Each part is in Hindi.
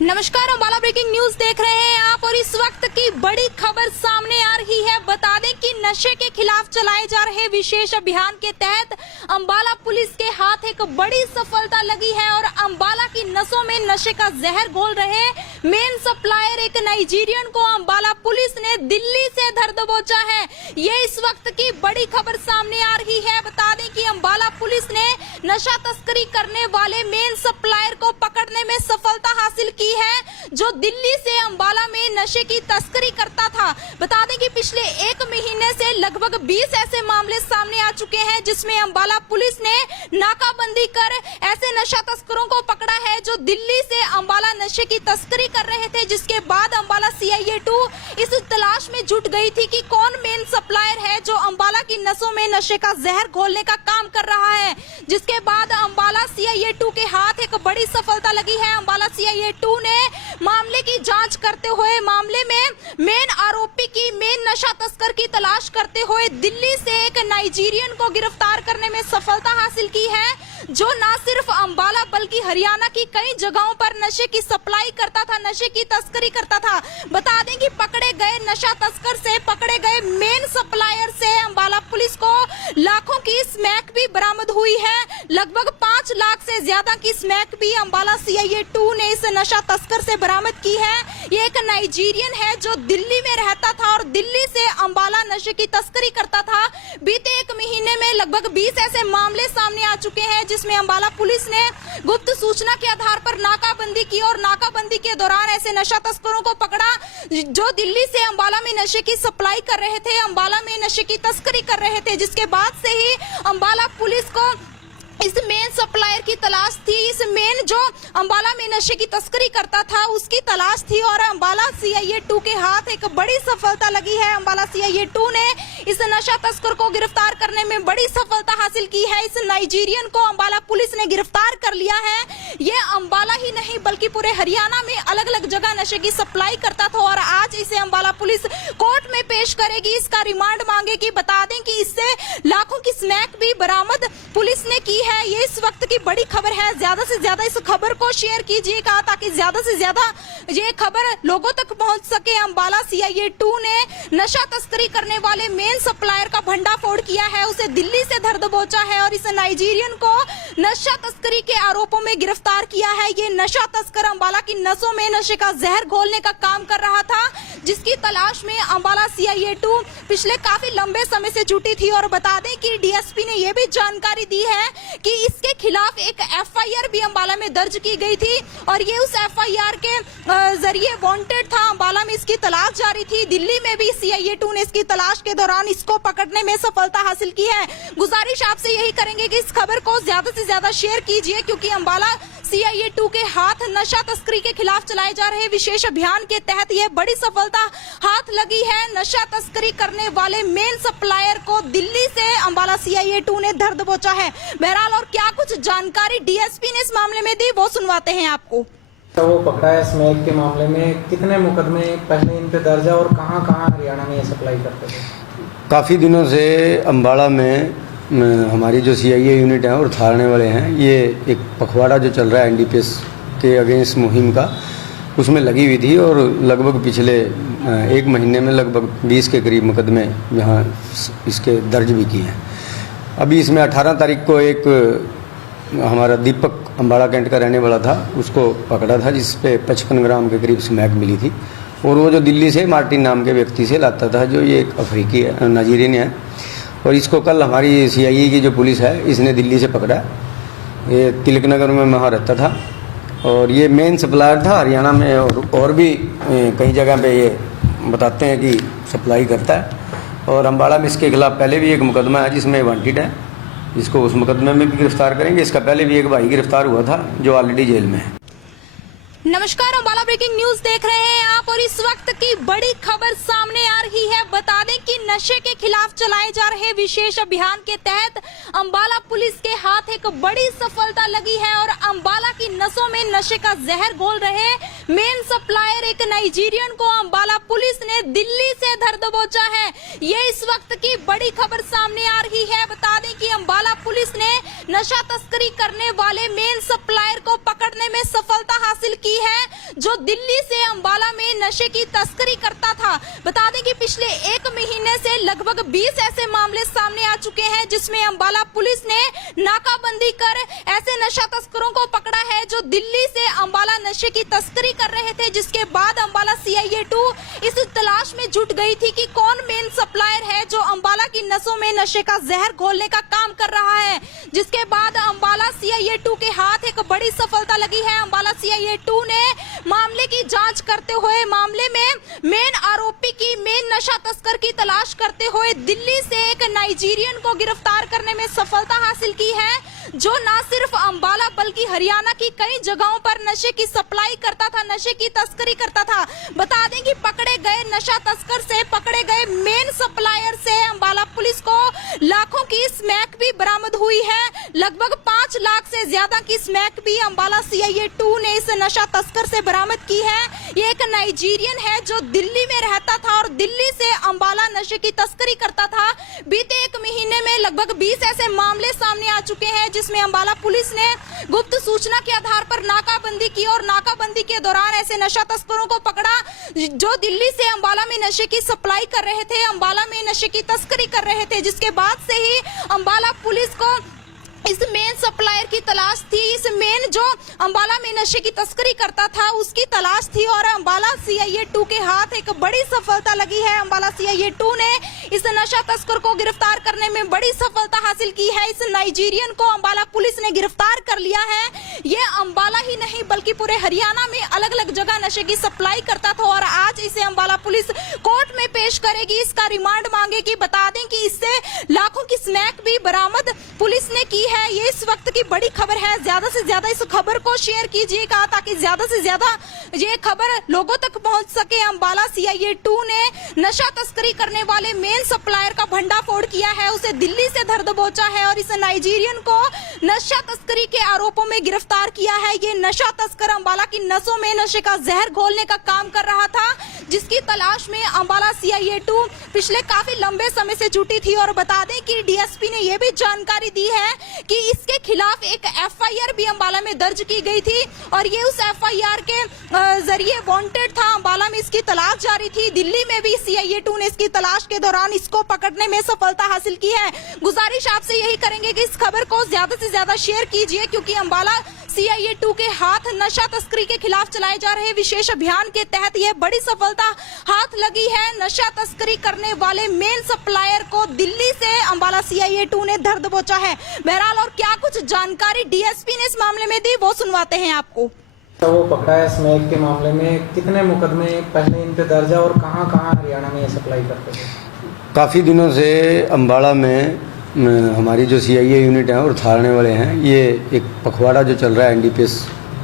नमस्कार, अम्बाला ब्रेकिंग न्यूज देख रहे हैं आप और इस वक्त की बड़ी खबर सामने आ रही है। बता दें कि नशे के खिलाफ चलाए जा रहे विशेष अभियान के तहत अम्बाला पुलिस के हाथ एक बड़ी सफलता लगी है और अम्बाला की नसों में नशे का जहर घोल रहे मेन सप्लायर एक नाइजीरियन को अम्बाला पुलिस ने दिल्ली से धर दबोचा है। ये इस वक्त की बड़ी खबर सामने आ रही है। बता दें कि अम्बाला पुलिस ने नशा तस्करी करने वाले मेन सप्लायर को पकड़ने में सफलता हासिल की है, जो दिल्ली से अम्बाला में नशे की तस्करी करता था। बता दें कि पिछले एक महीने से लगभग 20 ऐसे मामले सामने आ चुके हैं, जिसमें अम्बाला पुलिस ने नाकाबंदी कर ऐसे नशा तस्करों को पकड़ा है जो दिल्ली से अम्बाला नशे की तस्करी कर रहे थे। जिसके बाद अम्बाला CIA 2 इस तलाश में जुट गई थी कि कौन मेन सप्लायर है जो अम्बाला की नसों में नशे का जहर घोलने का काम कर रहा है। जिसके बाद अम्बाला CIA 2 के हाथ एक बड़ी सफलता लगी है। अम्बाला CIA 2 ने मामले की जांच करते हुए मामले में मेन आरोपी की मेन नशा तस्कर की तलाश करते हुए दिल्ली से एक नाइजीरियन को गिरफ्तार करने में सफलता हासिल की है, जो न सिर्फ अम्बाला बल्कि हरियाणा की कई जगहों पर नशे की सप्लाई करता था, नशे की तस्करी करता था। बता दें कि पकड़े गए नशा तस्कर से पकड़े गए मेन सप्लायर से अम्बाला पुलिस को लाखों की स्मैक भी बरामद हुई है। लगभग 5 लाख से ज्यादा की स्मैक भी अम्बाला CIA 2 ने इस नशा तस्कर से बरामद की है। ये एक नाइजीरियन है जो दिल्ली में रहता था और दिल्ली से अम्बाला नशे की तस्करी करता था। बीते एक महीने में लगभग 20 ऐसे मामले सामने आ चुके हैं, जिसमें अम्बाला पुलिस ने गुप्त सूचना के आधार पर नाकाबंदी की और नाकाबंदी के दौरान ऐसे नशा तस्करों को पकड़ा जो दिल्ली से अम्बाला में नशे की सप्लाई कर रहे थे, अम्बाला में नशे की तस्करी कर रहे थे। जिसके बाद से ही अम्बाला पुलिस को इस मेन सप्लायर की तलाश थी। इस मेन जो अम्बाला में नशे की तस्करी करता था उसकी तलाश थी और अम्बाला CIA 2 के हाथ एक बड़ी सफलता लगी है। अम्बाला CIA 2 ने इस नशा तस्कर को गिरफ्तार करने में बड़ी सफलता हासिल की है। इस नाइजीरियन को अम्बाला पुलिस ने गिरफ्तार कर लिया है। ये अम्बाला ही नहीं बल्कि पूरे हरियाणा में अलग अलग जगह नशे की सप्लाई करता था और आज इसे अम्बाला पुलिस कोर्ट में पेश करेगी, इसका रिमांड मांगेगी। बता दें कि इससे लाखों की स्मैक भी बरामद पुलिस ने की है। ये इस वक्त की बड़ी खबर है। ज्यादा से ज्यादा इस खबर को शेयर कीजिएगा ताकि ज्यादा से ज्यादा ये खबर लोगों तक पहुंच सके। अम्बाला CIA 2 ने नशा तस्करी करने वाले मेन सप्लायर का भंडाफोड़ किया है, उसे दिल्ली से धर दबोचा है और इस नाइजीरियन को नशा तस्करी के आरोपों में गिरफ्तार किया है। ये नशा तस्कर अम्बाला की नसों में नशे का जहर घोलने का काम कर रहा था, जिसकी तलाश में अम्बाला CIA 2 पिछले काफी लंबे समय से जुटी थी। और बता दें कि DSP ने यह भी जानकारी दी है कि इसके खिलाफ एक FIR भी अम्बाला में दर्ज की गई थी और ये उस FIR के जरिए वांटेड था। अम्बाला में इसकी तलाश जारी थी। दिल्ली में भी CIA 2 ने इसकी तलाश के दौरान इसको पकड़ने में सफलता हासिल की है। गुजारिश आपसे यही करेंगे कि इस खबर को ज्यादा से ज्यादा शेयर कीजिए, क्योंकि अम्बाला CIA 2 के हाथ नशा तस्करी के खिलाफ चलाए जा रहे विशेष अभियान के तहत यह बड़ी सफलता हाथ लगी है। नशा तस्करी करने वाले मेन सप्लायर को दिल्ली से अम्बाला CIA 2 ने धर दबोचा है। बहरहाल और क्या कुछ जानकारी DSP ने इस मामले में दी वो सुनवाते हैं आपको। तो वो पकड़ा है स्मैक के मामले में, कितने मुकदमे पहले इन पे दर्ज है और कहाँ कहाँ हरियाणा में ये सप्लाई करते थे? काफ़ी दिनों से अम्बाला में हमारी जो CIA यूनिट है और थाने वाले हैं, ये एक पखवाड़ा जो चल रहा है NDPS के अगेंस्ट मुहिम का, उसमें लगी हुई थी और लगभग पिछले एक महीने में लगभग 20 के करीब मुकदमे यहाँ इसके दर्ज भी किए हैं। अभी इसमें 18 तारीख को एक हमारा दीपक अम्बाड़ा कैंट का रहने वाला था, उसको पकड़ा था, जिस पे 55 ग्राम के करीब स्मैक मिली थी। और वो जो दिल्ली से मार्टिन नाम के व्यक्ति से लाता था, जो ये एक अफ्रीकी है, नाइजीरियन है, और इसको कल हमारी CIA की जो पुलिस है इसने दिल्ली से पकड़ा। ये तिलक नगर में वहाँ रहता था और ये मेन सप्लायर था हरियाणा में और भी कई जगह पे ये बताते हैं कि सप्लाई करता है। और अम्बाड़ा में इसके खिलाफ पहले भी एक मुकदमा है जिसमें वांटेड है, इसको उस मुकदमे में भी गिरफ्तार करेंगे। इसका पहले भी एक भाई गिरफ्तार हुआ था जो ऑलरेडी जेल में है। नमस्कार, अम्बाला ब्रेकिंग न्यूज देख रहे हैं आप और इस वक्त की बड़ी खबर सामने आ रही है। बता दें कि नशे के खिलाफ चलाए जा रहे विशेष अभियान के तहत अम्बाला पुलिस के हाथ एक बड़ी सफलता लगी है और अम्बाला की नसों में नशे का जहर घोल रहे मेन सप्लायर एक नाइजीरियन को अम्बाला पुलिस ने दिल्ली से धर दबोचा है। ये इस वक्त की बड़ी खबर सामने आ रही है। बता दें कि अम्बाला पुलिस ने नशा तस्करी करने वाले मेन सप्लायर को पकड़ने में सफलता हासिल की है, जो दिल्ली से अंबाला में नशे की तस्करी करता था। बता दें कि पिछले 1 महीने से लगभग 20 ऐसे मामले सामने आ चुके हैं जिसमें अंबाला पुलिस ने नाकाबंदी कर ऐसे नशा तस्करों को पकड़ा है जो दिल्ली से अंबाला नशे की तस्करी कर रहे थे, जिसके बाद अंबाला CIA 2 इस तलाश में जुट गई थी कि कौन मेन सप्लायर है जो अंबाला की नसों में नशे का जहर घोलने का काम कर रहा है। जिसके बाद अंबाला CIA 2 के हाथ एक बड़ी सफलता लगी है। अंबाला CIA 2 ने मामले की जांच करते हुए मामले में मेन आरोपी की मेन नशा तस्कर की तलाश करते हुए दिल्ली से एक नाइजीरियन को गिरफ्तार करने में सफलता हासिल की है, जो न सिर्फ अंबाला बल्कि हरियाणा की कई जगहों पर नशे की सप्लाई करता था, नशे की तस्करी करता था। बता दें कि पकड़े गए नशा तस्कर से, पकड़े गए मेन सप्लायर से अंबाला पुलिस को लाखों की स्मैक भी बरामद हुई है। लगभग 5 लाख से ज्यादा की स्मैक भी अंबाला CIA 2 ने इस नशा तस्कर से बरामद की है। ये एक नाइजीरियन है जो दिल्ली में रहता था और दिल्ली से अंबाला नशे की तस्करी करता था। बीते 1 महीने में लगभग 20 ऐसे मामले सामने आ चुके हैं जिसमें अंबाला पुलिस ने गुप्त सूचना के आधार पर नाकाबंदी की और नाकाबंदी के दौरान ऐसे नशा तस्करों को पकड़ा जो दिल्ली से अंबाला में नशे की सप्लाई कर रहे थे, अंबाला में नशे की तस्करी कर रहे थे। जिसके बाद से ही अंबाला पुलिस को इस मेन सप्लायर की तलाश थी, इस मेन जो अंबाला में नशे की तस्करी करता था उसकी तलाश थी और अंबाला CIA 2 के हाथ एक बड़ी सफलता लगी है। अंबाला CIA 2 ने इस नशा तस्कर को गिरफ्तार करने में बड़ी सफलता हासिल की है। इस नाइजीरियन को अंबाला पुलिस ने गिरफ्तार कर लिया है। ये अंबाला ही नहीं बल्कि पूरे हरियाणा में अलग अलग जगह नशे की सप्लाई करता था और आज इसे अंबाला पुलिस कोर्ट में पेश करेगी, इसका रिमांड मांगेगी। बता दें कि इससे लाखों की स्मैक भी बरामद पुलिस ने की है। ये इस वक्त की बड़ी खबर है। ज्यादा से ज्यादा इस खबर को शेयर कीजिएगा ताकि ज्यादा से ज्यादा ये खबर लोगों तक पहुंच सके। अंबाला CIA 2 ने नशा तस्करी करने वाले मेन सप्लायर का भंडाफोड़ किया है, उसे दिल्ली से धर दबोचा है और इस नाइजीरियन को नशा तस्करी के आरोपों में गिरफ्तार किया है। ये नशा तस्कर अंबाला की नसों में नशे का जहर घोलने का काम कर रहा था, जिसकी तलाश में अंबाला CIA 2 पिछले काफी लंबे समय से जुटी थी। और बता दें कि DSP ने यह भी जानकारी दी है कि इसके खिलाफ एक FIR भी अंबाला में दर्ज की गई थी और ये उस FIR के जरिए वांटेड था। अंबाला में इसकी तलाश जारी थी। दिल्ली में भी CIA 2 ने इसकी तलाश के दौरान इसको पकड़ने में सफलता हासिल की है। गुजारिश आपसे यही करेंगे कि इस खबर को ज्यादा से ज्यादा शेयर कीजिए क्योंकि अंबाला CIA 2 के हाथ नशा तस्करी के खिलाफ चलाए जा रहे विशेष अभियान के तहत यह बड़ी सफलता हाथ लगी है। नशा तस्करी करने वाले मेन सप्लायर को दिल्ली से अंबाला CIA 2 ने धर दबोचा है। बहरहाल और क्या कुछ जानकारी DSP ने इस मामले में दी वो सुनवाते हैं आपको। तो वो पकड़ा है स्मैक के मामले में, कितने मुकदमे पहले इन पे दर्ज है और कहाँ हरियाणा में ये सप्लाई करते थे? काफ़ी दिनों से अंबाला में हमारी जो CIA यूनिट है और थाने वाले हैं, ये एक पखवाड़ा जो चल रहा है NDPS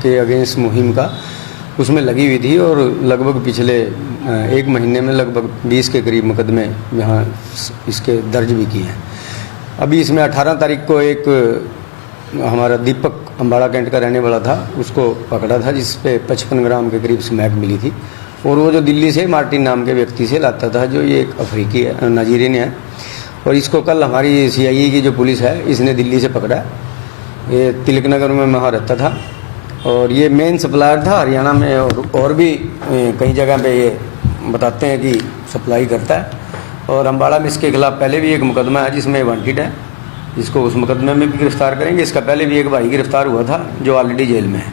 के अगेंस्ट मुहिम का, उसमें लगी हुई थी और लगभग पिछले 1 महीने में लगभग 20 के करीब मुकदमे यहाँ इसके दर्ज भी किए हैं। अभी इसमें 18 तारीख को एक हमारा दीपक अंबाला कैंट का रहने वाला था, उसको पकड़ा था जिस पे 55 ग्राम के करीब स्मैक मिली थी और वो जो दिल्ली से मार्टिन नाम के व्यक्ति से लाता था, जो ये एक अफ्रीकी है, नाइजीरियन है और इसको कल हमारी CIA की जो पुलिस है इसने दिल्ली से पकड़ा। ये तिलक नगर में वहाँ रहता था और ये मेन सप्लायर था हरियाणा में और भी कई जगह पे ये बताते हैं कि सप्लाई करता है। और अंबाला में इसके खिलाफ पहले भी एक मुकदमा है जिसमें वांटेड है, इसको उस मुकदमे में भी गिरफ्तार करेंगे। इसका पहले भी एक भाई गिरफ्तार हुआ था जो ऑलरेडी जेल में है।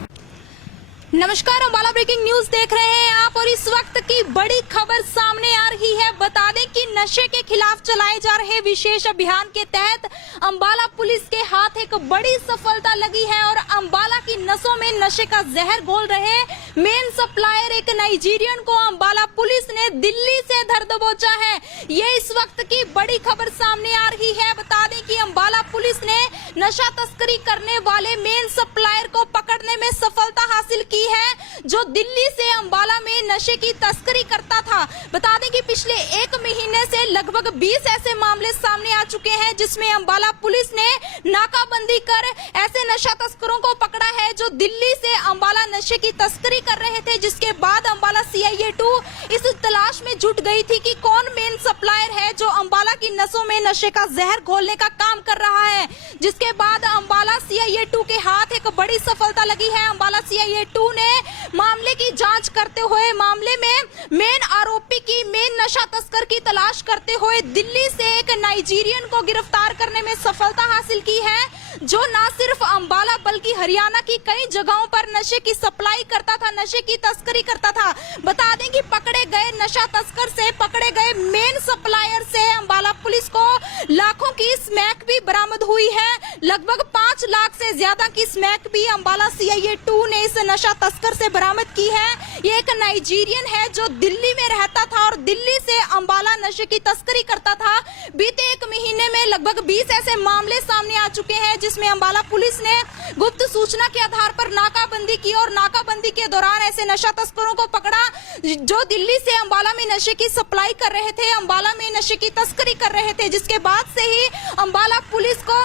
नमस्कार, अंबाला ब्रेकिंग न्यूज देख रहे हैं आप और इस वक्त की बड़ी खबर सामने आ रही है। बता दें कि नशे के खिलाफ चलाए जा रहे विशेष अभियान के तहत अंबाला पुलिस के हाथ एक बड़ी सफलता लगी है और अंबाला की नसों में नशे का जहर घोल रहे मेन सप्लायर एक नाइजीरियन को अंबाला पुलिस ने दिल्ली से धर दबोचा है। ये इस वक्त की बड़ी खबर सामने आ रही है। बता दें कि अंबाला पुलिस ने नशा तस्करी करने वाले मेन सप्लायर को पकड़ने में सफलता हासिल की है जो दिल्ली से अंबाला में नशे की तस्करी करता था। बता दें कि पिछले 1 महीने से लगभग 20 ऐसे मामले सामने आ चुके हैं जिसमें अंबाला पुलिस ने नाकाबंदी कर ऐसे नशा तस्करों को पकड़ा है जो दिल्ली से अंबाला नशे की तस्करी कर रहे थे। जिसके बाद अंबाला CIA 2 इस तलाश में जुट गई थी कि कौन मेन सप्लायर है जो अंबाला की नसों में नशे का जहर घोलने का काम कर रहा है। जिसके बाद अंबाला CIA 2 के हाथ एक बड़ी सफलता लगी है। अंबाला CIA 2 ने मामले की जांच करते हुए मामले में मेन आरोपी की मेन नशा तस्कर की तलाश करते हुए दिल्ली से एक नाइजीरियन को गिरफ्तार करने में सफलता हासिल की है, जो न सिर्फ अंबाला बल्कि हरियाणा की कई जगहों पर नशे की सप्लाई करता था, नशे की तस्करी करता था। बता दें कि पकड़े गए नशा तस्कर से पकड़े गए मेन सप्लायर से अंबाला पुलिस को लाखों की स्मैक भी बरामद हुई है। लगभग 5 लाख से ज्यादा की स्मैक भी अंबाला CIA 2 ने इस नशा तस्कर से बरामद की है। ये एक नाइजीरियन है जो दिल्ली में रहता था और दिल्ली से अंबाला नशे की तस्करी करता था। बीते 1 महीने में लगभग 20 ऐसे मामले सामने आ चुके हैं जिसमें अंबाला पुलिस ने गुप्त सूचना के आधार पर नाकाबंदी की और नाकाबंदी के दौरान ऐसे नशा तस्करों को पकड़ा जो दिल्ली से अंबाला में नशे की सप्लाई कर रहे थे, अंबाला में नशे की तस्करी कर रहे थे, जिसके बाद से ही अंबाला पुलिस को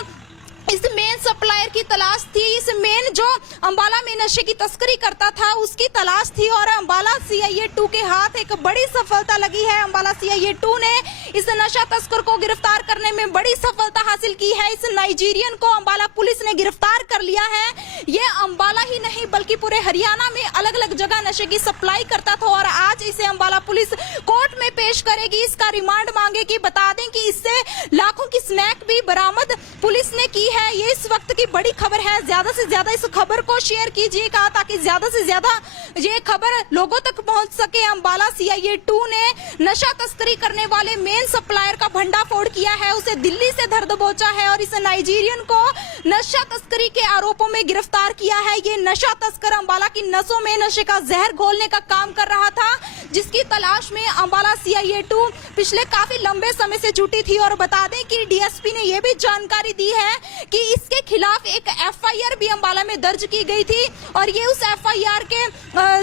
इस मेन सप्लायर की तलाश थी। इस मेन जो अंबाला में नशे की तस्करी करता था उसकी तलाश थी और अंबाला CIA 2 के हाथ एक बड़ी सफलता लगी है। अंबाला CIA 2 ने इस नशा तस्कर को गिरफ्तार करने में बड़ी सफलता हासिल की है। इस नाइजीरियन को अंबाला पुलिस ने गिरफ्तार कर लिया है। ये अंबाला ही नहीं बल्कि पूरे हरियाणा में अलग अलग जगह नशे की सप्लाई करता था और आज इसे अंबाला पुलिस कोर्ट में पेश करेगी, इसका रिमांड मांगेगी। बता दें कि इससे लाखों की स्मैक भी बरामद पुलिस ने की है। ये इस वक्त की बड़ी खबर है। ज्यादा से ज्यादा इस खबर को शेयर कीजिएगा ताकि ज्यादा से ज्यादा ये खबर लोगों तक पहुंच सके। अंबाला CIA 2 ने नशा तस्करी करने वाले मेन सप्लायर का भंडाफोड़ किया है, उसे दिल्ली से धर दबोचा है और इस नाइजीरियन को नशा तस्करी के आरोपों में गिरफ्तार किया है। ये नशा तस्कर अंबाला की नसों में नशे का जहर घोलने का काम कर रहा था, जिसकी तलाश में अंबाला CIA 2 पिछले काफी लंबे समय से जुटी थी। और बता दें कि DSP ने यह भी जानकारी दी है कि इसके खिलाफ एक FIR भी अंबाला में दर्ज की गई थी और ये उस FIR के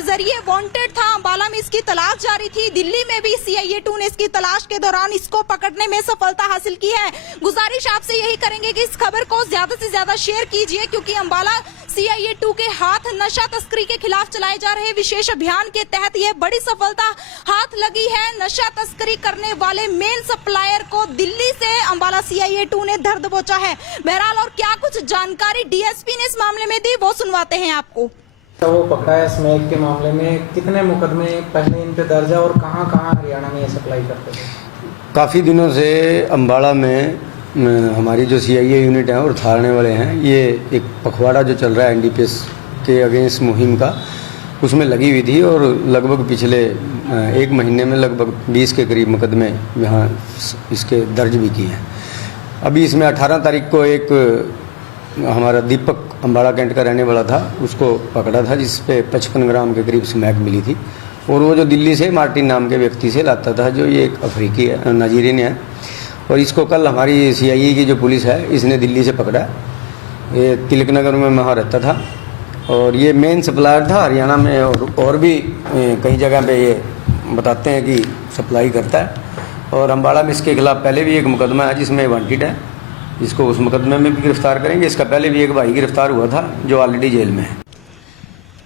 जरिए वांटेड था। अंबाला में इसकी तलाश जारी थी। दिल्ली में भी CIA 2 ने इसकी तलाश के दौरान इसको पकड़ने में सफलता हासिल की है। गुजारिश आपसे यही करेंगे कि इस खबर को ज्यादा से ज्यादा शेयर कीजिए, क्योंकि अंबाला CIA 2 के हाथ नशा तस्करी के खिलाफ चलाए जा रहे विशेष अभियान के तहत यह बड़ी सफलता हाथ लगी है। नशा तस्करी करने वाले मेन सप्लायर को दिल्ली से अंबाला CIA 2 ने धर दबोचा है। बहरहाल और क्या कुछ जानकारी DSP ने इस मामले में दी वो सुनवाते हैं आपको। तो वो पकड़ा है स्मैक के मामले में, कितने मुकदमे पहले इन पे दर्ज है और कहाँ कहाँ हरियाणा में ये सप्लाई करते थे? काफ़ी दिनों से अंबाला में हमारी जो CIA यूनिट है और थाने वाले हैं, ये एक पखवाड़ा जो चल रहा है NDPS के अगेंस्ट मुहिम का, उसमें लगी हुई थी और लगभग पिछले 1 महीने में लगभग 20 के करीब मुकदमे यहाँ इसके दर्ज भी किए हैं। अभी इसमें 18 तारीख को एक हमारा दीपक अंबाला कैंट का रहने वाला था, उसको पकड़ा था, जिस पे 55 ग्राम के करीब स्मैक मिली थी। और वो जो दिल्ली से मार्टिन नाम के व्यक्ति से लाता था, जो ये एक अफ्रीकी है, नाइजीरियन है, और इसको कल हमारी CIA की जो पुलिस है इसने दिल्ली से पकड़ा। ये तिलक नगर में वहाँ रहता था और ये मेन सप्लायर था हरियाणा में और भी कई जगह पे ये बताते हैं कि सप्लाई करता है। और अंबाला में इसके खिलाफ पहले भी एक मुकदमा है जिसमें वांटेड है, इसको उस मुकदमे में भी गिरफ्तार करेंगे। इसका पहले भी एक भाई गिरफ्तार हुआ था जो ऑलरेडी जेल में है।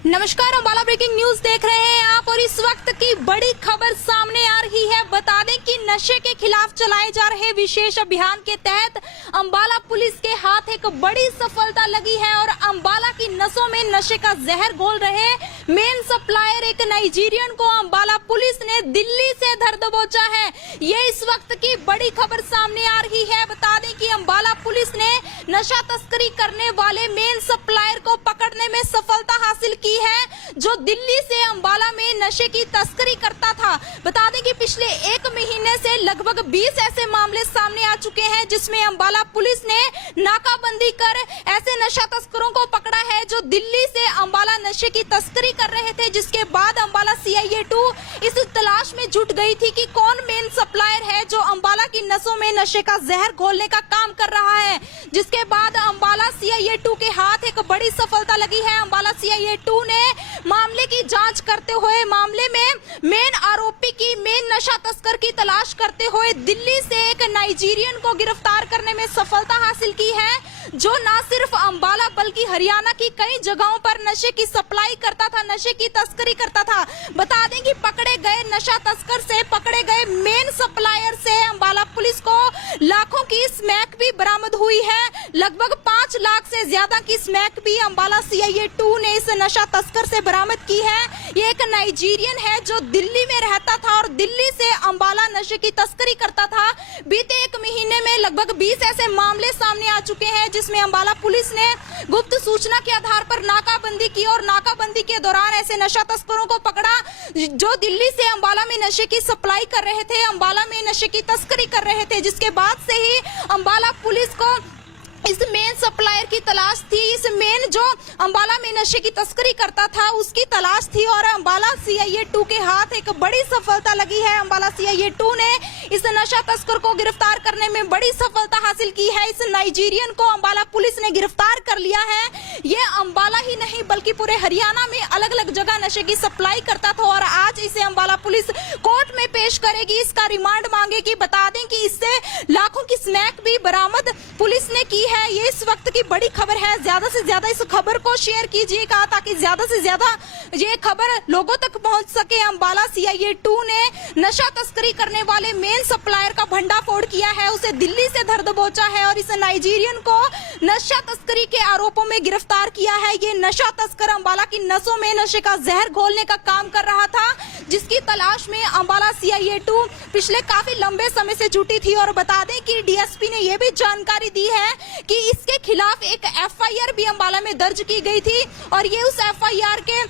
नमस्कार, अंबाला ब्रेकिंग न्यूज देख रहे हैं आप और इस वक्त की बड़ी खबर सामने आ रही है। बता दें कि नशे के खिलाफ चलाए जा रहे विशेष अभियान के तहत अंबाला पुलिस के हाथ एक बड़ी सफलता लगी है और अंबाला की नसों में नशे का जहर घोल रहे मेन सप्लायर एक नाइजीरियन को अंबाला पुलिस ने दिल्ली से धर दबोचा है। ये इस वक्त की बड़ी खबर सामने आ रही है। बता दें कि अंबाला पुलिस ने नशा तस्करी करने वाले मेन सप्लायर को पकड़ने में सफलता हासिल की है, जो दिल्ली से अंबाला में नशे की तस्करी करता था। बता दें कि पिछले 1 महीने से लगभग 20 ऐसे मामले सामने आ चुके हैं जिसमें अंबाला पुलिस ने नाकाबंदी कर ऐसे नशा तस्करों को पकड़ा है जो दिल्ली से अंबाला नशे की तस्करी कर रहे थे। जिसके बाद अंबाला CIA 2 इस तलाश में जुट गई थी कि कौन मेन सप्लायर है जो अंबाला की नसों में नशे का जहर घोलने का काम कर रहा है। जिसके बाद अंबाला CIA 2 के हाथ एक बड़ी सफलता लगी है। अंबाला CIA 2 ने मामले की जांच करते हुए मामले में मेन आरोपी की मेन नशा तस्कर की तलाश करते हुए दिल्ली से एक नाइजीरियन को गिरफ्तार करने में सफलता हासिल की है, जो न सिर्फ अंबाला बल्कि हरियाणा की कई जगहों पर नशे की सप्लाई करता था, नशे की तस्करी करता था। बता दें कि पकड़े गए नशा तस्कर से, पकड़े गए मेन सप्लायर से अंबाला पुलिस को लाखों की स्मैक भी बरामद हुई है। लगभग 5 लाख से ज्यादा की स्मैक भी अंबाला CIA 2 ने इस नशा तस्कर से बरामद की है। ये एक नाइजीरियन है जो दिल्ली में रहता था और दिल्ली से अंबाला नशे की तस्करी करता था। बीते 1 महीने में लगभग 20 ऐसे मामले सामने आ चुके हैं जिसमें अंबाला पुलिस ने गुप्त सूचना के आधार पर नाकाबंदी की और नाकाबंदी के दौरान ऐसे नशा तस्करों को पकड़ा जो दिल्ली से अंबाला में नशे की सप्लाई कर रहे थे, अंबाला में नशे की तस्करी कर रहे थे। जिसके बाद से ही अंबाला पुलिस को इस मेन सप्लायर की तलाश थी। इस मेन जो अंबाला में नशे की तस्करी करता था उसकी तलाश थी और अंबाला CIA 2 के हाथ एक बड़ी सफलता लगी है। अंबाला CIA 2 ने इस नशा तस्कर को गिरफ्तार करने में बड़ी सफलता हासिल की है। इस नाइजीरियन को अंबाला पुलिस ने गिरफ्तार कर लिया है। ये अंबाला ही नहीं बल्कि पूरे हरियाणा में अलग अलग जगह नशे की सप्लाई करता था और आज इसे अंबाला पुलिस कोर्ट में पेश करेगी, इसका रिमांड मांगेगी। बता दें कि इससे लाखों की स्मैक भी बरामद पुलिस ने की है। ये इस वक्त की बड़ी खबर है। ज्यादा से ज्यादा इस खबर को शेयर कीजिएगा ताकि ज्यादा से ज्यादा ये खबर लोगों तक पहुंच सके। अंबाला CIA 2 ने नशा तस्करी करने वाले मेन सप्लायर का भंडाफोड़ किया है, उसे दिल्ली से धर दबोचा है और इस नाइजीरियन को नशा तस्करी के आरोपों में गिरफ्तार किया है। ये नशा तस्कर अंबाला की नसों में नशे का जहर घोलने का काम कर रहा था, जिसकी तलाश में अंबाला CIA 2 पिछले काफी लंबे समय से जुटी थी। और बता दें कि DSP ने यह भी जानकारी दी है कि इसके खिलाफ एक FIR भी अंबाला में दर्ज की गई थी और ये उस FIR के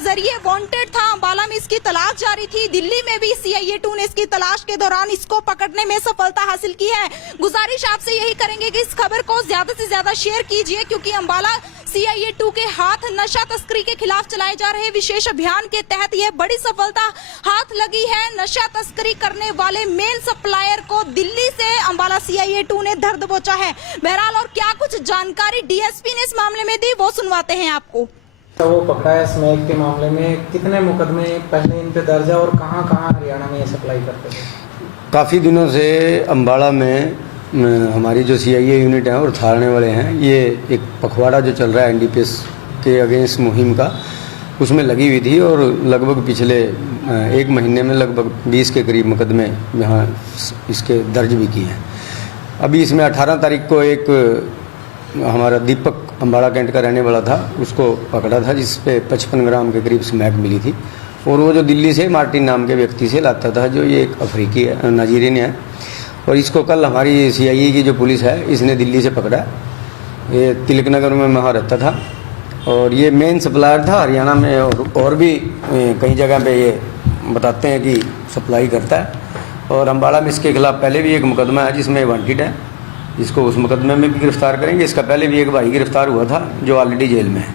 जरिए वांटेड था। अंबाला में इसकी तलाश जारी थी। दिल्ली में भी CIA 2 ने इसकी तलाश के दौरान इसको पकड़ने में सफलता हासिल की है। गुजारिश आपसे यही करेंगे कि इस खबर को ज्यादा से ज्यादा शेयर कीजिए क्योंकि अंबाला CIA 2 के हाथ नशा तस्करी के खिलाफ चलाए जा रहे विशेष अभियान के तहत यह बड़ी सफलता हाथ लगी है। नशा तस्करी करने वाले मेन सप्लायर को दिल्ली से अंबाला CIA 2 ने धर दबोचा है। बहरहाल और क्या कुछ जानकारी DSP ने इस मामले में दी वो सुनवाते हैं आपको। तो वो पकड़ा है स्मैक के मामले में, कितने मुकदमे पहले इन पे दर्ज है और कहाँ हरियाणा में ये सप्लाई करते थे? काफ़ी दिनों से अंबाला में हमारी जो CIA यूनिट है और थाने वाले हैं, ये एक पखवाड़ा जो चल रहा है NDPS के अगेंस्ट मुहिम का, उसमें लगी हुई थी और लगभग पिछले 1 महीने में लगभग 20 के करीब मुकदमे यहाँ इसके दर्ज भी किए हैं। अभी इसमें 18 तारीख को एक हमारा दीपक अंबाड़ा कैंट का रहने वाला था, उसको पकड़ा था जिस पे 55 ग्राम के करीब स्मैक मिली थी। और वो जो दिल्ली से मार्टिन नाम के व्यक्ति से लाता था, जो ये एक अफ्रीकी है, नाइजीरियन है। और इसको कल हमारी CIA की जो पुलिस है इसने दिल्ली से पकड़ा। ये तिलक नगर में वहाँ रहता था और ये मेन सप्लायर था हरियाणा में और भी कई जगह पे ये बताते हैं कि सप्लाई करता है। और अंबाला में इसके खिलाफ पहले भी एक मुकदमा है जिसमें वांटेड है, इसको उस मुकदमे में भी गिरफ्तार करेंगे। इसका पहले भी एक भाई गिरफ्तार हुआ था जो ऑलरेडी जेल में है।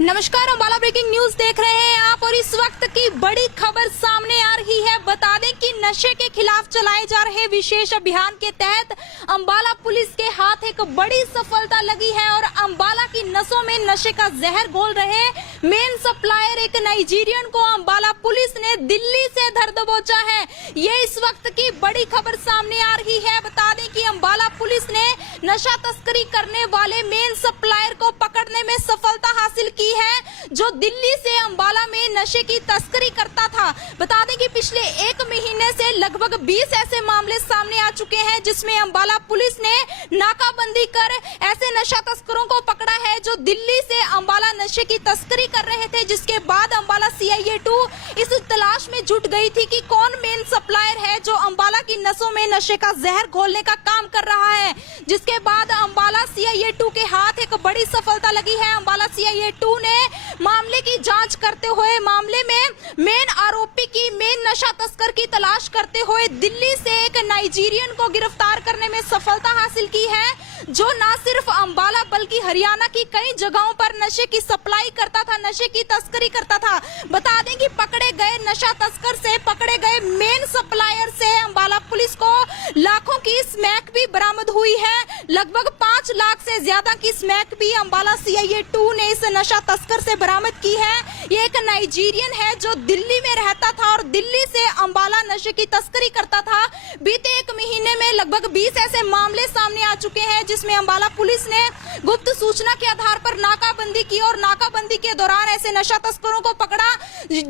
नमस्कार, अंबाला ब्रेकिंग न्यूज देख रहे हैं आप और इस वक्त की बड़ी खबर सामने आ रही है। बता दें कि नशे के खिलाफ चलाए जा रहे विशेष अभियान के तहत अंबाला पुलिस के हाथ एक बड़ी सफलता लगी है और अंबाला की नसों में नशे का जहर घोल रहे मेन सप्लायर एक नाइजीरियन को अंबाला पुलिस ने दिल्ली से धर दबोचा है। ये इस वक्त की बड़ी खबर सामने आ रही है। बता दें कि अंबाला पुलिस ने नशा तस्करी करने वाले मेन सप्लायर को पकड़ने में सफलता हासिल की है जो दिल्ली से अंबाला में नशे की तस्करी करता था। बता दें कि पिछले 1 महीने से लगभग 20 ऐसे मामले सामने आ चुके हैं जिसमें अंबाला पुलिस ने नाकाबंदी कर ऐसे नशा तस्करों को पकड़ा है जो दिल्ली से अंबाला नशे की तस्करी कर रहे थे। जिसके बाद अंबाला CIA 2 इस तलाश में जुट गई थी कि कौन मेन सप्लायर है जो अंबाला की नसों में नशे का जहर घोलने का काम कर रहा है। जिसके बाद अंबाला CIA 2 के हाथ एक बड़ी सफलता लगी है। अंबाला CIA 2 ने मामले की जांच करते हुए मामले में मेन आरोपी की मेन नशा तस्कर की तलाश करते हुए दिल्ली से एक नाइजीरियन को गिरफ्तार करने में सफलता हासिल की है जो न सिर्फ अंबाला बल्कि हरियाणा की कई जगहों पर नशे की सप्लाई करता था, नशे की तस्करी करता था। बता दें कि पकड़े गए नशा तस्कर से, पकड़े गए मेन सप्लायर से अंबाला पुलिस को लाखों की स्मैक भी बरामद हुई है। लगभग 5 लाख से ज्यादा की स्मैक भी अंबाला CIA 2 ने इस नशा तस्कर से बरामद की है। ये एक नाइजीरियन है जो दिल्ली में रहता था और दिल्ली से अंबाला नशे की तस्करी करता था। बीते 1 महीने में लगभग 20 ऐसे मामले सामने आ चुके हैं जिसमें अंबाला पुलिस ने गुप्त सूचना के आधार पर नाकाबंदी की और नाकाबंदी के दौरान ऐसे नशा तस्करों को पकड़ा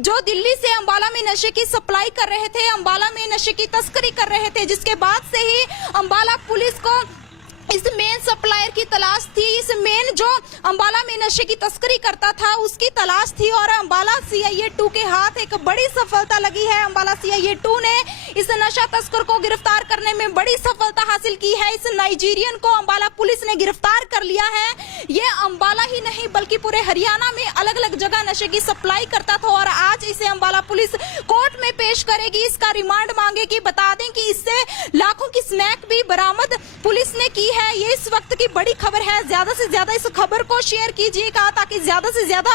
जो दिल्ली से अंबाला में नशे की सप्लाई कर रहे थे, अंबाला में नशे की तस्करी कर रहे थे। जिसके बाद से ही अंबाला पुलिस को इस मेन सप्लायर की तलाश थी। इस मेन जो अंबाला में नशे की तस्करी करता था उसकी तलाश थी और अंबाला सीआईए 2 के हाथ एक बड़ी सफलता लगी है। अंबाला सीआईए 2 ने इस नशा तस्कर को गिरफ्तार करने में बड़ी सफलता हासिल की है। इस नाइजीरियन को अंबाला पुलिस ने गिरफ्तार कर लिया है। ये अंबाला ही नहीं बल्कि पूरे हरियाणा में अलग अलग जगह नशे की सप्लाई करता था और आज इसे अंबाला पुलिस कोर्ट में पेश करेगी, इसका रिमांड मांगेगी। बता दें कि इससे लाखों की स्मैक भी बरामद पुलिस ने की है। ये इस वक्त की बड़ी खबर है। ज्यादा से ज्यादा इस खबर को शेयर कीजिएगा ताकि ज्यादा से ज्यादा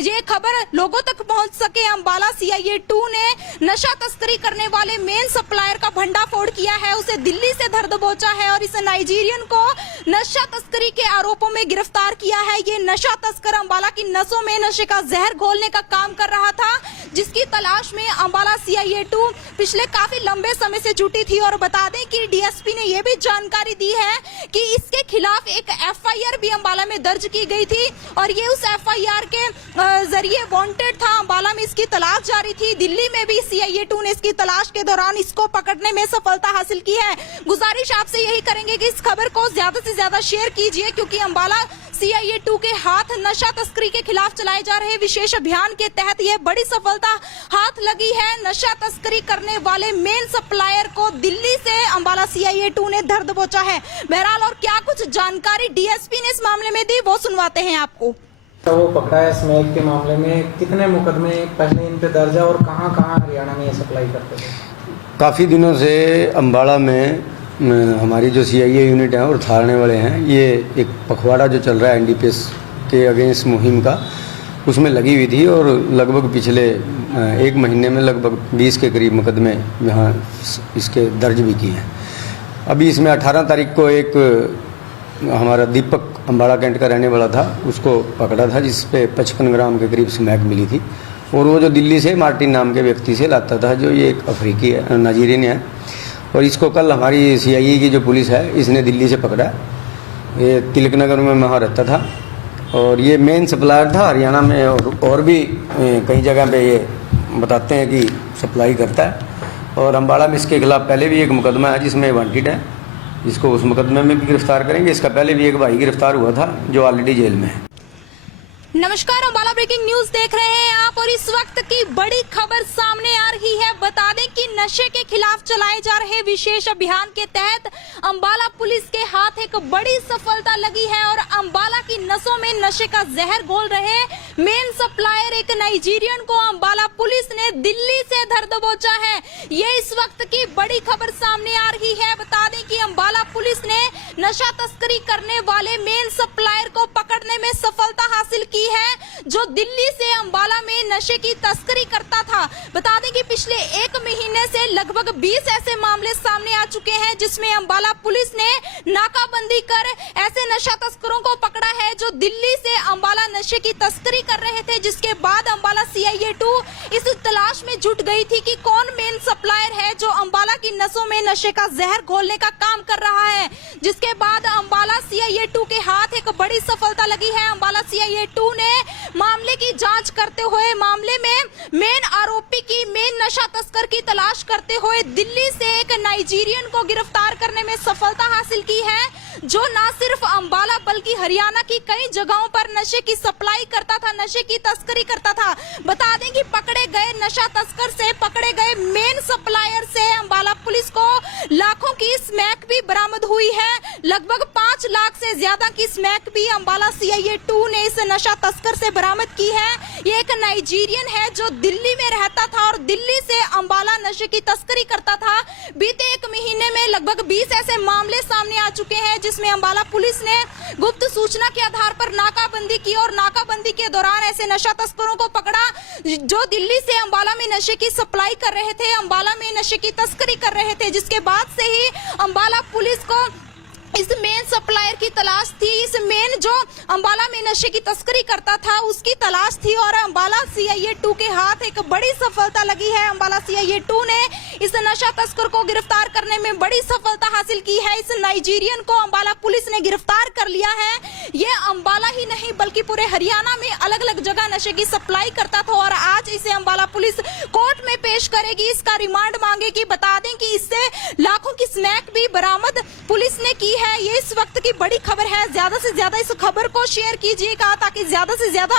ये खबर लोगों तक पहुंच सके। अंबाला सीआईए 2 ने नशा तस्करी करने वाले मेन सप्लायर का भंडाफोड़ किया है, उसे दिल्ली से धर दबोचा है और इस नाइजीरियन को नशा तस्करी के आरोपों में गिरफ्तार किया है। ये नशा तस्कर अंबाला की नसों में नशे का जहर घोलने का काम कर रहा था, जिसकी तलाश में अंबाला सीआईए 2 पिछले काफी लंबे समय से जुटी थी। और बता दें कि डीएसपी ने यह भी जानकारी दी है कि इसके खिलाफ एक एफआईआर भी अंबाला में दर्ज की गई थी और ये उस एफआईआर के जरिए वांटेड था। अंबाला में इसकी तलाश जारी थी। दिल्ली में भी सीआईए 2 ने इसकी तलाश के दौरान इसको पकड़ने में सफलता हासिल की है। गुजारिश आपसे यही करेंगे कि इस खबर को ज्यादा से ज्यादा शेयर कीजिए क्योंकि अंबाला सीआईए 2 के हाथ नशा तस्करी के खिलाफ चलाए जा रहे विशेष अभियान के तहत यह बड़ी सफलता हाथ लगी है। नशा तस्करी करने वाले मेन सप्लायर को दिल्ली से अंबाला सीआईए 2 ने धर दबोचा है। बहरहाल और क्या कुछ जानकारी डीएसपी ने इस मामले में दी वो सुनवाते हैं आपको। तो वो पकड़ा है स्मैक के मामले में, कितने मुकदमे पहले इन पे दर्ज है और कहाँ कहाँ हरियाणा में ये सप्लाई करते थे? काफ़ी दिनों से अंबाला में हमारी जो सीआईए यूनिट है और थाने वाले हैं, ये एक पखवाड़ा जो चल रहा है एनडीपीएस के अगेंस्ट मुहिम का, उसमें लगी हुई थी और लगभग पिछले एक महीने में लगभग 20 के करीब मुकदमे यहाँ इसके दर्ज भी किए हैं। अभी इसमें 18 तारीख को एक हमारा दीपक अंबाला कैंट का रहने वाला था, उसको पकड़ा था जिस पे 55 ग्राम के करीब स्मैक मिली थी और वो जो दिल्ली से मार्टिन नाम के व्यक्ति से लाता था, जो ये एक अफ्रीकी है, नाइजीरियन है और इसको कल हमारी सीआईए की जो पुलिस है इसने दिल्ली से पकड़ा। ये तिलक नगर में वहाँ रहता था और ये मेन सप्लायर था हरियाणा में और भी कई जगह पे ये बताते हैं कि सप्लाई करता है। और अंबाला में इसके खिलाफ पहले भी एक मुकदमा है जिसमें वांटेड है, इसको उस मुकदमे में भी गिरफ्तार करेंगे। इसका पहले भी एक भाई गिरफ्तार हुआ था जो ऑलरेडी जेल में है। नमस्कार, अंबाला ब्रेकिंग न्यूज देख रहे हैं आप और इस वक्त की बड़ी खबर सामने आ रही है। बता दें कि नशे के खिलाफ चलाए जा रहे विशेष अभियान के तहत अंबाला पुलिस के हाथ एक बड़ी सफलता लगी है और अंबाला की नसों में नशे का जहर घोल रहे मेन सप्लायर एक नाइजीरियन को अंबाला पुलिस ने दिल्ली से धर दबोचा है। ये इस वक्त की बड़ी खबर सामने आ रही है। बता दें कि अंबाला पुलिस ने नशा तस्करी करने वाले मेन सप्लायर को पकड़ने में सफलता हासिल की है, जो दिल्ली से अंबाला में नशे की तस्करी करता था। बता दें कि पिछले एक महीने से लगभग 20 ऐसे मामले सामने आ चुके हैं जिसमें अंबाला पुलिस ने नाकाबंदी कर ऐसे नशा तस्करों को पकड़ा है जो दिल्ली से अंबाला नशे की तस्करी कर रहे थे। जिसके बाद अंबाला सीआईए 2 इस तलाश में जुट गई थी कि कौन मेन सप्लायर है जो अंबाला की नसों में नशे का जहर घोलने का काम कर रहा है। जिसके बाद अंबाला सीआईए 2 के हाथ एक बड़ी सफलता लगी है। अंबाला सीआईए 2 ने मामले की जांच करते हुए मामले में मेन आरोपी की मेन नशा तस्कर की तलाश करते हुए दिल्ली से एक नाइजीरियन को गिरफ्तार करने में सफलता हासिल की है, जो न सिर्फ अंबाला बल्कि हरियाणा की कई जगहों पर नशे की सप्लाई करता था, नशे की तस्करी करता था। बता दें कि पकड़े गए नशा तस्कर से, पकड़े गए मेन सप्लायर से अंबाला पुलिस को लाखों की स्मैक भी बरामद हुई है। लगभग 5 लाख से ज्यादा की स्मैक भी अंबाला सीआईए 2 ने इस नशा तस्कर से बरामद की है। ये एक नाइजीरियन है जो दिल्ली में रहता था और दिल्ली से अंबाला नशे की तस्करी करता था। बीते एक महीने में लगभग 20 ऐसे मामले सामने आ चुके हैं जिसमें अंबाला पुलिस ने गुप्त सूचना के आधार पर नाकाबंदी की और नाकाबंदी के दौरान ऐसे नशा तस्करों को पकड़ा जो दिल्ली से अंबाला में नशे की सप्लाई कर रहे थे, अंबाला में नशे की तस्करी कर रहे थे। जिसके बाद से ही अंबाला पुलिस को इस मेन सप्लायर की तलाश थी। इस मेन जो अंबाला में नशे की तस्करी करता था उसकी तलाश थी और अंबाला CIA 2 के हाथ एक बड़ी सफलता लगी है। अंबाला CIA 2 ने इस नशा तस्कर को गिरफ्तार करने में बड़ी सफलता हासिल की है। इस नाइजीरियन को अंबाला पुलिस ने गिरफ्तार कर लिया है। ये अंबाला ही नहीं बल्कि पूरे हरियाणा में अलग अलग जगह नशे की सप्लाई करता था और आज इसे अंबाला पुलिस कोर्ट में पेश करेगी, इसका रिमांड मांगेगी। बता दें कि इससे लाखों की स्मैक भी बरामद पुलिस ने की है। ये इस वक्त की बड़ी खबर है। ज्यादा से ज्यादा इस खबर को शेयर कीजिएगा ताकि ज्यादा से ज्यादा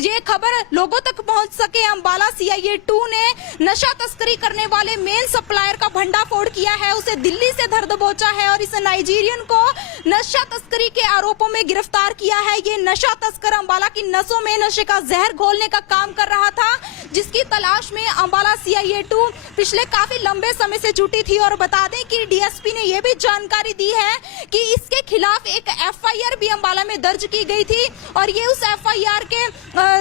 ये खबर लोगों तक पहुंच सके। अंबाला CIA 2 ने नशा तस्करी करने वाले मेन सप्लायर का भंडाफोड़ किया है, उसे दिल्ली से धर दबोचा है और इस नाइजीरियन को नशा तस्करी के आरोपों में गिरफ्तार किया है। ये नशा तस्कर अंबाला की नसों में नशे का जहर घोलने का काम कर रहा था, जिसकी तलाश में अंबाला CIA 2 पिछले काफी लंबे समय से जुटी थी। और बता दें कि DSP ने यह भी जानकारी दी है कि इसके खिलाफ एक FIR भी अंबाला में दर्ज की गई थी और ये उस FIR के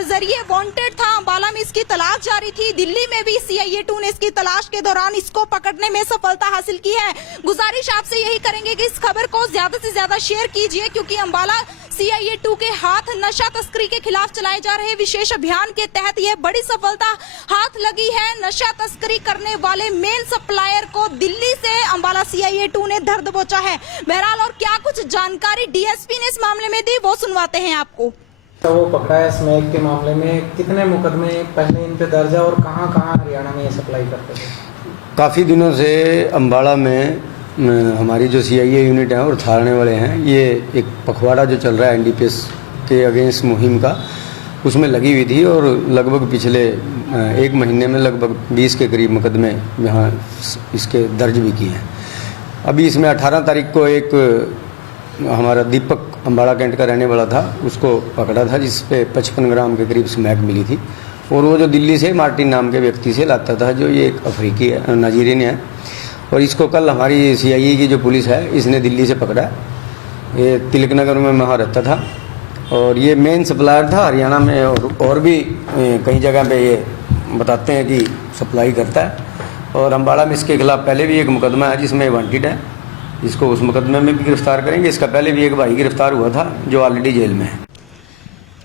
जरिए वांटेड था। अंबाला में इसकी तलाश जारी थी। दिल्ली में भी CIA 2 ने इसकी तलाश के दौरान इसको पकड़ने में सफलता हासिल की है। गुजारिश आपसे यही करेंगे कि इस खबर को ज्यादा से ज्यादा शेयर कीजिए क्योंकि अंबाला CIA 2 के हाथ नशा तस्करी के खिलाफ चलाए जा रहे विशेष अभियान के तहत यह बड़ी सफलता हाथ लगी है। नशा तस्करी करने वाले मेन सप्लायर को दिल्ली से अंबाला CIA 2 ने धर दबोचा है। बहरहाल और क्या कुछ जानकारी DSP ने इस मामले में दी वो सुनवाते हैं आपको। तो वो पकड़ा है स्मैक के मामले में, कितने मुकदमे पहले इन पे दर्ज है और कहाँ कहाँ हरियाणा में ये सप्लाई करते थे? काफ़ी दिनों से अम्बाड़ा में हमारी जो CIA यूनिट है और थाने वाले हैं, ये एक पखवाड़ा जो चल रहा है NDPS के अगेंस्ट मुहिम का, उसमें लगी हुई थी और लगभग पिछले एक महीने में लगभग 20 के करीब मुकदमे यहाँ इसके दर्ज भी किए हैं। अभी इसमें 18 तारीख को एक हमारा दीपक अम्बाड़ा कैंट का रहने वाला था, उसको पकड़ा था जिस पे 55 ग्राम के करीब स्मैक मिली थी और वो जो दिल्ली से मार्टिन नाम के व्यक्ति से लाता था, जो ये एक अफ्रीकी है, नाइजीरियन है। और इसको कल हमारी CIA की जो पुलिस है इसने दिल्ली से पकड़ा। ये तिलक नगर में वहाँ रहता था और ये मेन सप्लायर था हरियाणा में और भी कई जगह पे ये बताते हैं कि सप्लाई करता है। और अम्बाड़ा में इसके खिलाफ पहले भी एक मुकदमा है जिसमें वांटेड है, इसको उस मुकदमे में भी गिरफ्तार करेंगे। इसका पहले भी एक भाई गिरफ्तार हुआ था जो ऑलरेडी जेल में है।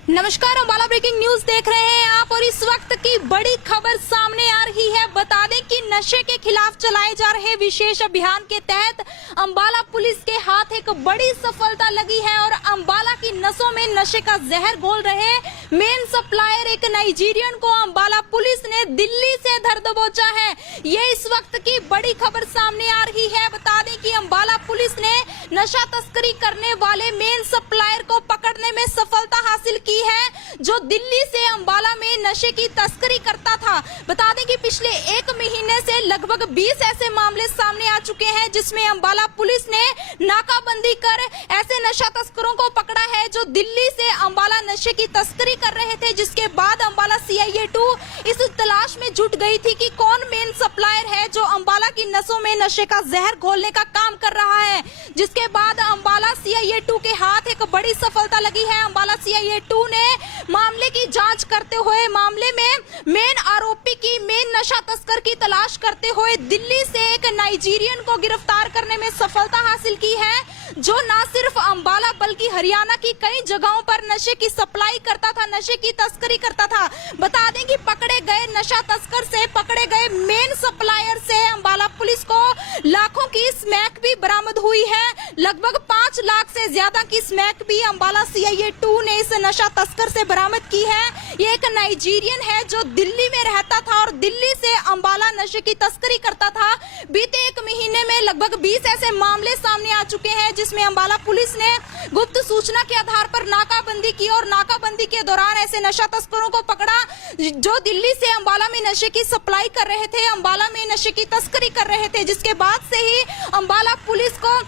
नमस्कार, अंबाला ब्रेकिंग न्यूज देख रहे हैं आप और इस वक्त की बड़ी खबर सामने आ रही है। बता दें कि नशे के खिलाफ चलाए जा रहे विशेष अभियान के तहत अंबाला पुलिस के हाथ एक बड़ी सफलता लगी है और अंबाला की नसों में नशे का जहर घोल रहे मेन सप्लायर एक नाइजीरियन को अंबाला पुलिस ने दिल्ली से धर दबोचा है। ये इस वक्त की बड़ी खबर सामने आ रही है। बता दें कि अंबाला पुलिस ने नशा तस्करी करने वाले मेन सप्लायर को पकड़ने में सफलता हासिल की है जो दिल्ली से अंबाला में नशे की तस्करी करता था। बता दें कि पिछले एक महीने से लगभग 20 ऐसे मामले सामने आ चुके हैं जिसमें अंबाला पुलिस ने नाकाबंदी कर ऐसे नशा तस्करों को पकड़ा है जो दिल्ली से अंबाला नशे की तस्करी कर रहे थे, जिसके बाद अंबाला CIA 2 इस तलाश में जुट गई थी कि कौन मेन सप्लायर है जो अंबाला की नसों में नशे का जहर घोलने का काम कर रहा है, जिसके बाद अंबाला CIA 2 के हाथ एक बड़ी सफलता लगी है। अंबाला CIA 2 ने मामले की जांच करते हुए मामले में मेन आरोपी की मेन नशा तस्कर की तलाश करते हुए दिल्ली से एक नाइजीरियन को गिरफ्तार करने में सफलता हासिल की है जो न सिर्फ अंबाला बल्कि हरियाणा की कई जगहों पर नशे की सप्लाई करता था, नशे की तस्करी करता था। बता दें कि पकड़े गए नशा तस्कर से, पकड़े गए मेन सप्लायर से अंबाला पुलिस को लाखों की स्मैक भी बरामद हुई है। लगभग 5 लाख से ज्यादा की स्मैक भी अंबाला CIA 2 ने इस नशा तस्कर से बरामद की है। ये एक नाइजीरियन है जो दिल्ली में रहता था और दिल्ली से अंबाला नशे की तस्करी करता था। बीते एक महीने में लगभग 20 ऐसे मामले सामने आ चुके हैं जिसमें अंबाला पुलिस ने गुप्त सूचना के आधार पर नाकाबंदी की और नाकाबंदी के दौरान ऐसे नशा तस्करों को पकड़ा जो दिल्ली से अंबाला में नशे की सप्लाई कर रहे थे, अंबाला में नशे की तस्करी कर रहे थे, जिसके बाद से ही अंबाला पुलिस को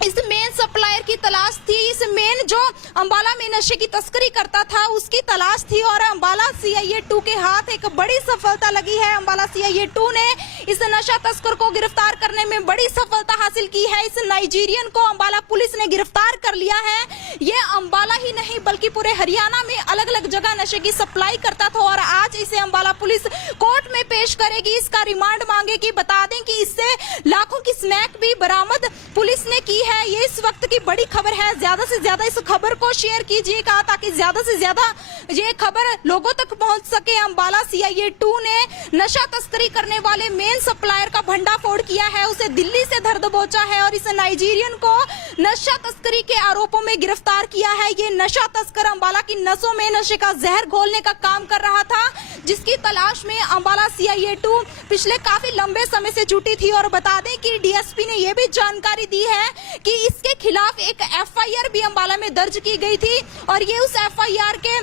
इस मेन सप्लायर की तलाश थी। इस मेन जो अंबाला में नशे की तस्करी करता था उसकी तलाश थी और अंबाला CIA 2 के हाथ एक बड़ी सफलता लगी है। अंबाला CIA 2 ने इस नशा तस्कर को गिरफ्तार करने में बड़ी सफलता हासिल की है। इस नाइजीरियन को अंबाला पुलिस ने गिरफ्तार कर लिया है। ये अंबाला ही नहीं बल्कि पूरे हरियाणा में अलग अलग जगह नशे की सप्लाई करता था और आज इसे अंबाला पुलिस कोर्ट में पेश करेगी, इसका रिमांड मांगेगी। बता दें कि इससे लाखों की स्मैक भी बरामद पुलिस ने की है। है, ये इस वक्त की बड़ी खबर है। ज्यादा से ज्यादा इस खबर को शेयर कीजिएगा ताकि ज्यादा से ज्यादा ये खबर लोगों तक पहुंच सके। अंबाला CIA 2 ने नशा तस्करी करने वाले मेन सप्लायर का भंडाफोड़ किया है, उसे दिल्ली से धर दबोचा है और इस नाइजीरियन को नशा तस्करी के आरोपों में गिरफ्तार किया है। ये नशा तस्कर अंबाला की नसों में नशे का जहर घोलने का काम कर रहा था, जिसकी तलाश में अंबाला CIA 2 पिछले काफी लंबे समय से जुटी थी। और बता दें कि DSP ने यह भी जानकारी दी है कि इसके खिलाफ एक FIR भी अंबाला में दर्ज की गई थी और ये उस FIR के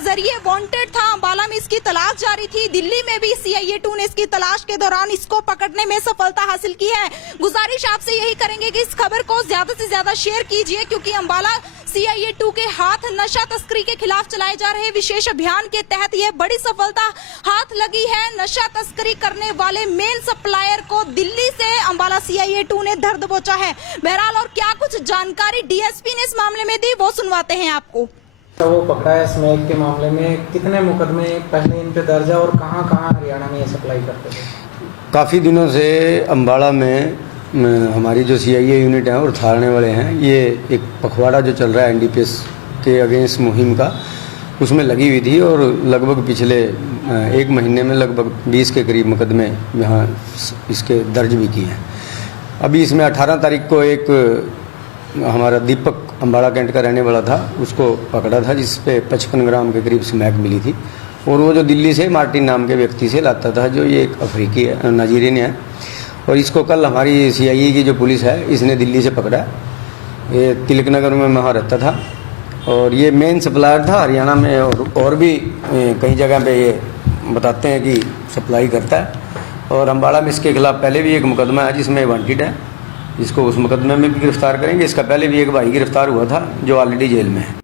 जरिए वांटेड था। अंबाला में इसकी तलाश जारी थी, दिल्ली में भी CIA 2 ने इसकी तलाश के दौरान इसको पकड़ने में सफलता हासिल की है। गुजारिश आपसे यही करेंगे कि इस खबर को ज्यादा से ज्यादा शेयर कीजिए, क्योंकि अंबाला CIA 2 के हाथ नशा तस्करी के खिलाफ चलाए जा रहे विशेष अभियान के तहत यह बड़ी सफलता हाथ लगी है। नशा तस्करी करने वाले मेन सप्लायर को दिल्ली से अंबाला CIA 2 ने धर दबोचा है। बहरहाल और क्या कुछ जानकारी DSP ने इस मामले में दी, वो सुनवाते हैं आपको। तो वो पकड़ा है स्मैक के मामले में, कितने मुकदमे पहले इन पे दर्ज है और कहाँ कहाँ हरियाणा में ये सप्लाई करते थे? काफ़ी दिनों से अम्बाड़ा में हमारी जो CIA यूनिट है और थाने वाले हैं, ये एक पखवाड़ा जो चल रहा है NDPS के अगेंस्ट मुहिम का, उसमें लगी हुई थी और लगभग पिछले एक महीने में लगभग 20 के करीब मुकदमे यहाँ इसके दर्ज भी किए हैं। अभी इसमें 18 तारीख को एक हमारा दीपक अम्बाड़ा कैंट का रहने वाला था, उसको पकड़ा था, जिस पे 55 ग्राम के करीब स्मैक मिली थी। और वो जो दिल्ली से मार्टिन नाम के व्यक्ति से लाता था, जो ये एक अफ्रीकी है, नाइजीरियन है। और इसको कल हमारी CIA की जो पुलिस है, इसने दिल्ली से पकड़ा। ये तिलक नगर में वहाँ रहता था और ये मेन सप्लायर था हरियाणा में और भी कई जगह पे ये बताते हैं कि सप्लाई करता है। और अम्बाड़ा में इसके खिलाफ पहले भी एक मुकदमा है जिसमें वांटेड है, इसको उस मुकदमे में भी गिरफ्तार करेंगे। इसका पहले भी एक भाई गिरफ्तार हुआ था जो ऑलरेडी जेल में है।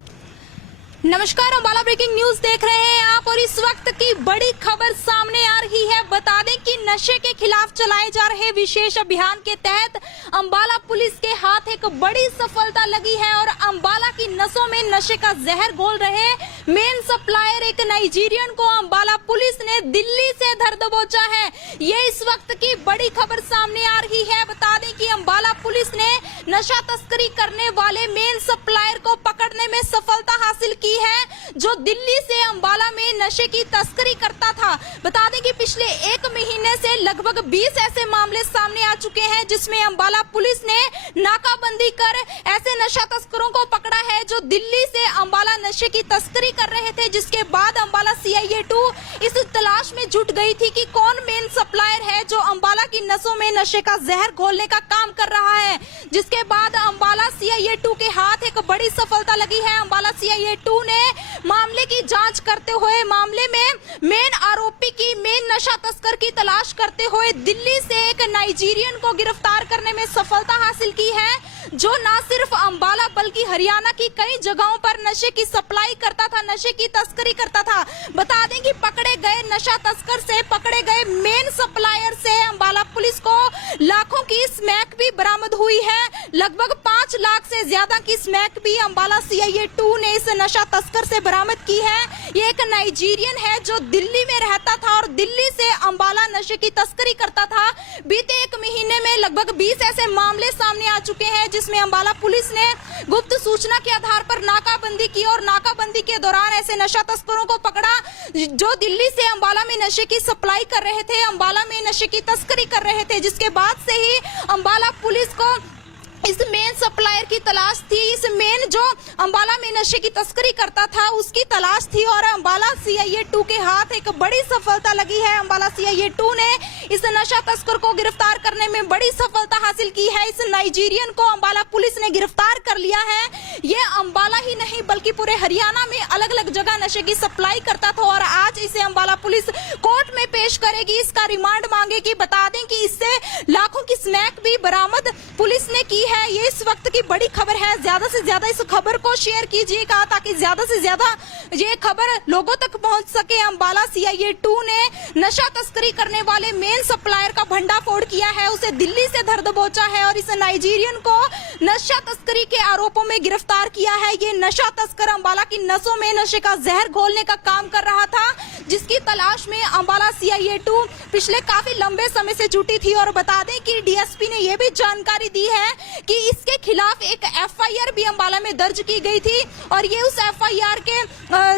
नमस्कार, अंबाला ब्रेकिंग न्यूज देख रहे हैं आप और इस वक्त की बड़ी खबर सामने आ रही है। बता दें कि नशे के खिलाफ चलाए जा रहे विशेष अभियान के तहत अंबाला पुलिस के हाथ एक बड़ी सफलता लगी है और अंबाला की नसों में नशे का जहर घोल रहे मेन सप्लायर एक नाइजीरियन को अंबाला पुलिस ने दिल्ली से धर दबोचा है। ये इस वक्त की बड़ी खबर सामने आ रही है। बता दें कि अंबाला पुलिस ने नशा तस्करी करने वाले मेन सप्लायर को पकड़ने में सफलता हासिल की है, जो दिल्ली से अंबाला में नशे की तस्करी करता था। बता दें कि पिछले एक महीने से लगभग 20 ऐसे मामले सामने आ चुके हैं, जिसमें अंबाला पुलिस ने नाकाबंदी कर ऐसे नशा तस्करों को पकड़ा है जो दिल्ली से अंबाला नशे की तस्करी कर रहे थे। जिसके बाद अंबाला CIA 2 इस तलाश में जुट गई थी कि कौन मेन सप्लायर है जो अंबाला की नसों में नशे का जहर घोलने का काम कर रहा है। जिसके बाद अंबाला CIA 2 के हाथ एक बड़ी सफलता लगी है। अंबाला CIA 2 ने मामले की जांच करते हुए मामले में मेन आरोपी की मेन नशा तस्कर की तलाश करते हुए दिल्ली से एक नाइजीरियन को गिरफ्तार करने में सफलता हासिल की है, जो न सिर्फ अंबाला बल्कि हरियाणा की कई जगहों पर नशे की सप्लाई करता था, नशे की तस्करी करता था। बता दें कि पकड़े गए नशा तस्कर से, पकड़े गए मेन सप्लायर से अंबाला पुलिस को लाखों की स्मैक भी बरामद हुई है। लगभग 5 लाख से ज्यादा की स्मैक भी अंबाला CIA 2 ने इस नशा तस्कर से बरामद की है। ये एक नाइजीरियन है जो दिल्ली में रहता था और दिल्ली से अंबाला नशे की तस्करी करता था। बीते एक महीने में लगभग 20 ऐसे मामले सामने आ चुके हैं, जिसमें अंबाला पुलिस ने गुप्त सूचना के आधार पर नाकाबंदी की और नाकाबंदी के दौरान ऐसे नशा तस्करों को पकड़ा जो दिल्ली से अंबाला में नशे की सप्लाई कर रहे थे, अंबाला में नशे की तस्करी कर रहे थे। जिसके बाद से ही अंबाला पुलिस को इस मेन सप्लायर की तलाश थी। इस मेन जो अंबाला में नशे की तस्करी करता था उसकी तलाश थी और अंबाला CIA 2 के हाथ एक बड़ी सफलता लगी है। अंबाला CIA 2 ने इस नशा तस्कर को गिरफ्तार करने में बड़ी सफलता हासिल की है। इस नाइजीरियन को अंबाला पुलिस ने गिरफ्तार कर लिया है। ये अंबाला ही नहीं बल्कि पूरे हरियाणा में अलग अलग जगह नशे की सप्लाई करता था और आज इसे अंबाला पुलिस कोर्ट में पेश करेगी, इसका रिमांड मांगेगी। बता दें कि इससे लाखों की स्मैक भी बरामद पुलिस ने की है। ये इस वक्त की बड़ी खबर है। ज्यादा से ज्यादा इस खबर को शेयर कीजिएगा ताकि ज्यादा से ज्यादा ये खबर लोगों तक पहुंच सके अंबाला सीआईए 2 ने नशा तस्करी करने वाले मेन सप्लायर का भंडाफोड़ किया है, उसे दिल्ली से धर दबोचा है और इस नाइजीरियन को नशा तस्करी के आरोपों में गिरफ्तार किया है। ये नशा तस्कर अंबाला की नसों में नशे का जहर घोलने का काम कर रहा था, जिसकी तलाश में अंबाला सीआईए 2 पिछले काफी लंबे समय से जुटी थी। और बता दें कि डीएसपी ने यह भी जानकारी दी है कि इसके खिलाफ एक एफआईआर भी अंबाला में दर्ज की गई थी और ये उस एफआईआर के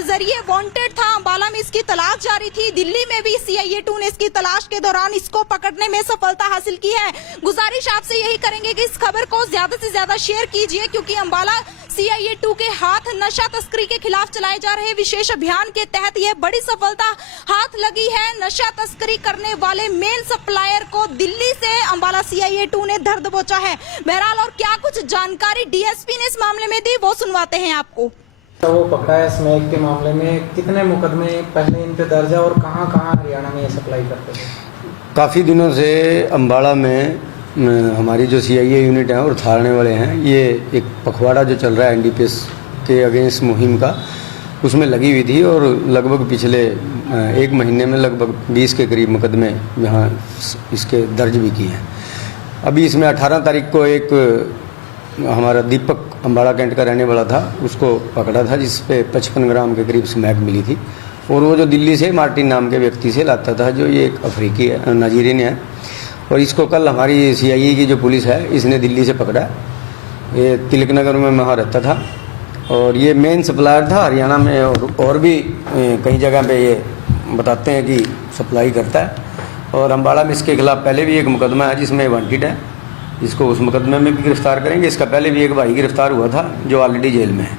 जरिए वांटेड था। अंबाला में इसकी तलाश जारी थी। दिल्ली में भी सीआईए 2 ने इसकी तलाश के दौरान इसको पकड़ने में सफलता हासिल की है। गुजारिश आपसे यही करेंगे कि इस खबर को ज्यादा से ज्यादा शेयर कीजिए, क्योंकि अंबाला सीआईए 2 के हाथ नशा तस्करी के खिलाफ चलाए जा रहे विशेष अभियान के तहत यह बड़ी सफलता हाथ लगी है। नशा तस्करी करने वाले मेन सप्लायर को दिल्ली से अंबाला सीआईए 2 ने धर दबोचा है। बहरहाल और क्या कुछ जानकारी डीएसपी ने इस मामले में दी, वो सुनवाते हैं आपको। तो वो पकड़ा है स्मैक के मामले में, कितने मुकदमे पहले इन पे दर्ज है और कहाँ हरियाणा में ये सप्लाई करते थे? काफ़ी दिनों से अम्बाड़ा में हमारी जो सीआईए यूनिट है और थाने वाले हैं, ये एक पखवाड़ा जो चल रहा है एनडीपीएस के अगेंस्ट मुहिम का, उसमें लगी हुई थी और लगभग पिछले एक महीने में लगभग 20 के करीब मुकदमे यहाँ इसके दर्ज भी किए हैं। अभी इसमें 18 तारीख को एक हमारा दीपक अम्बाड़ा कैंट का रहने वाला था, उसको पकड़ा था, जिस पे 55 ग्राम के करीब स्मैक मिली थी। और वो जो दिल्ली से मार्टिन नाम के व्यक्ति से लाता था, जो ये एक अफ्रीकी है, नाइजीरियन है। और इसको कल हमारी सीआईए की जो पुलिस है, इसने दिल्ली से पकड़ा। ये तिलक नगर में वहाँ रहता था और ये मेन सप्लायर था हरियाणा में, और भी कई जगह पे ये बताते हैं कि सप्लाई करता है। और अम्बाड़ा में इसके खिलाफ पहले भी एक मुकदमा है जिसमें वांटेड है, इसको उस मुकदमे में भी गिरफ्तार करेंगे। इसका पहले भी एक भाई गिरफ्तार हुआ था जो ऑलरेडी जेल में है।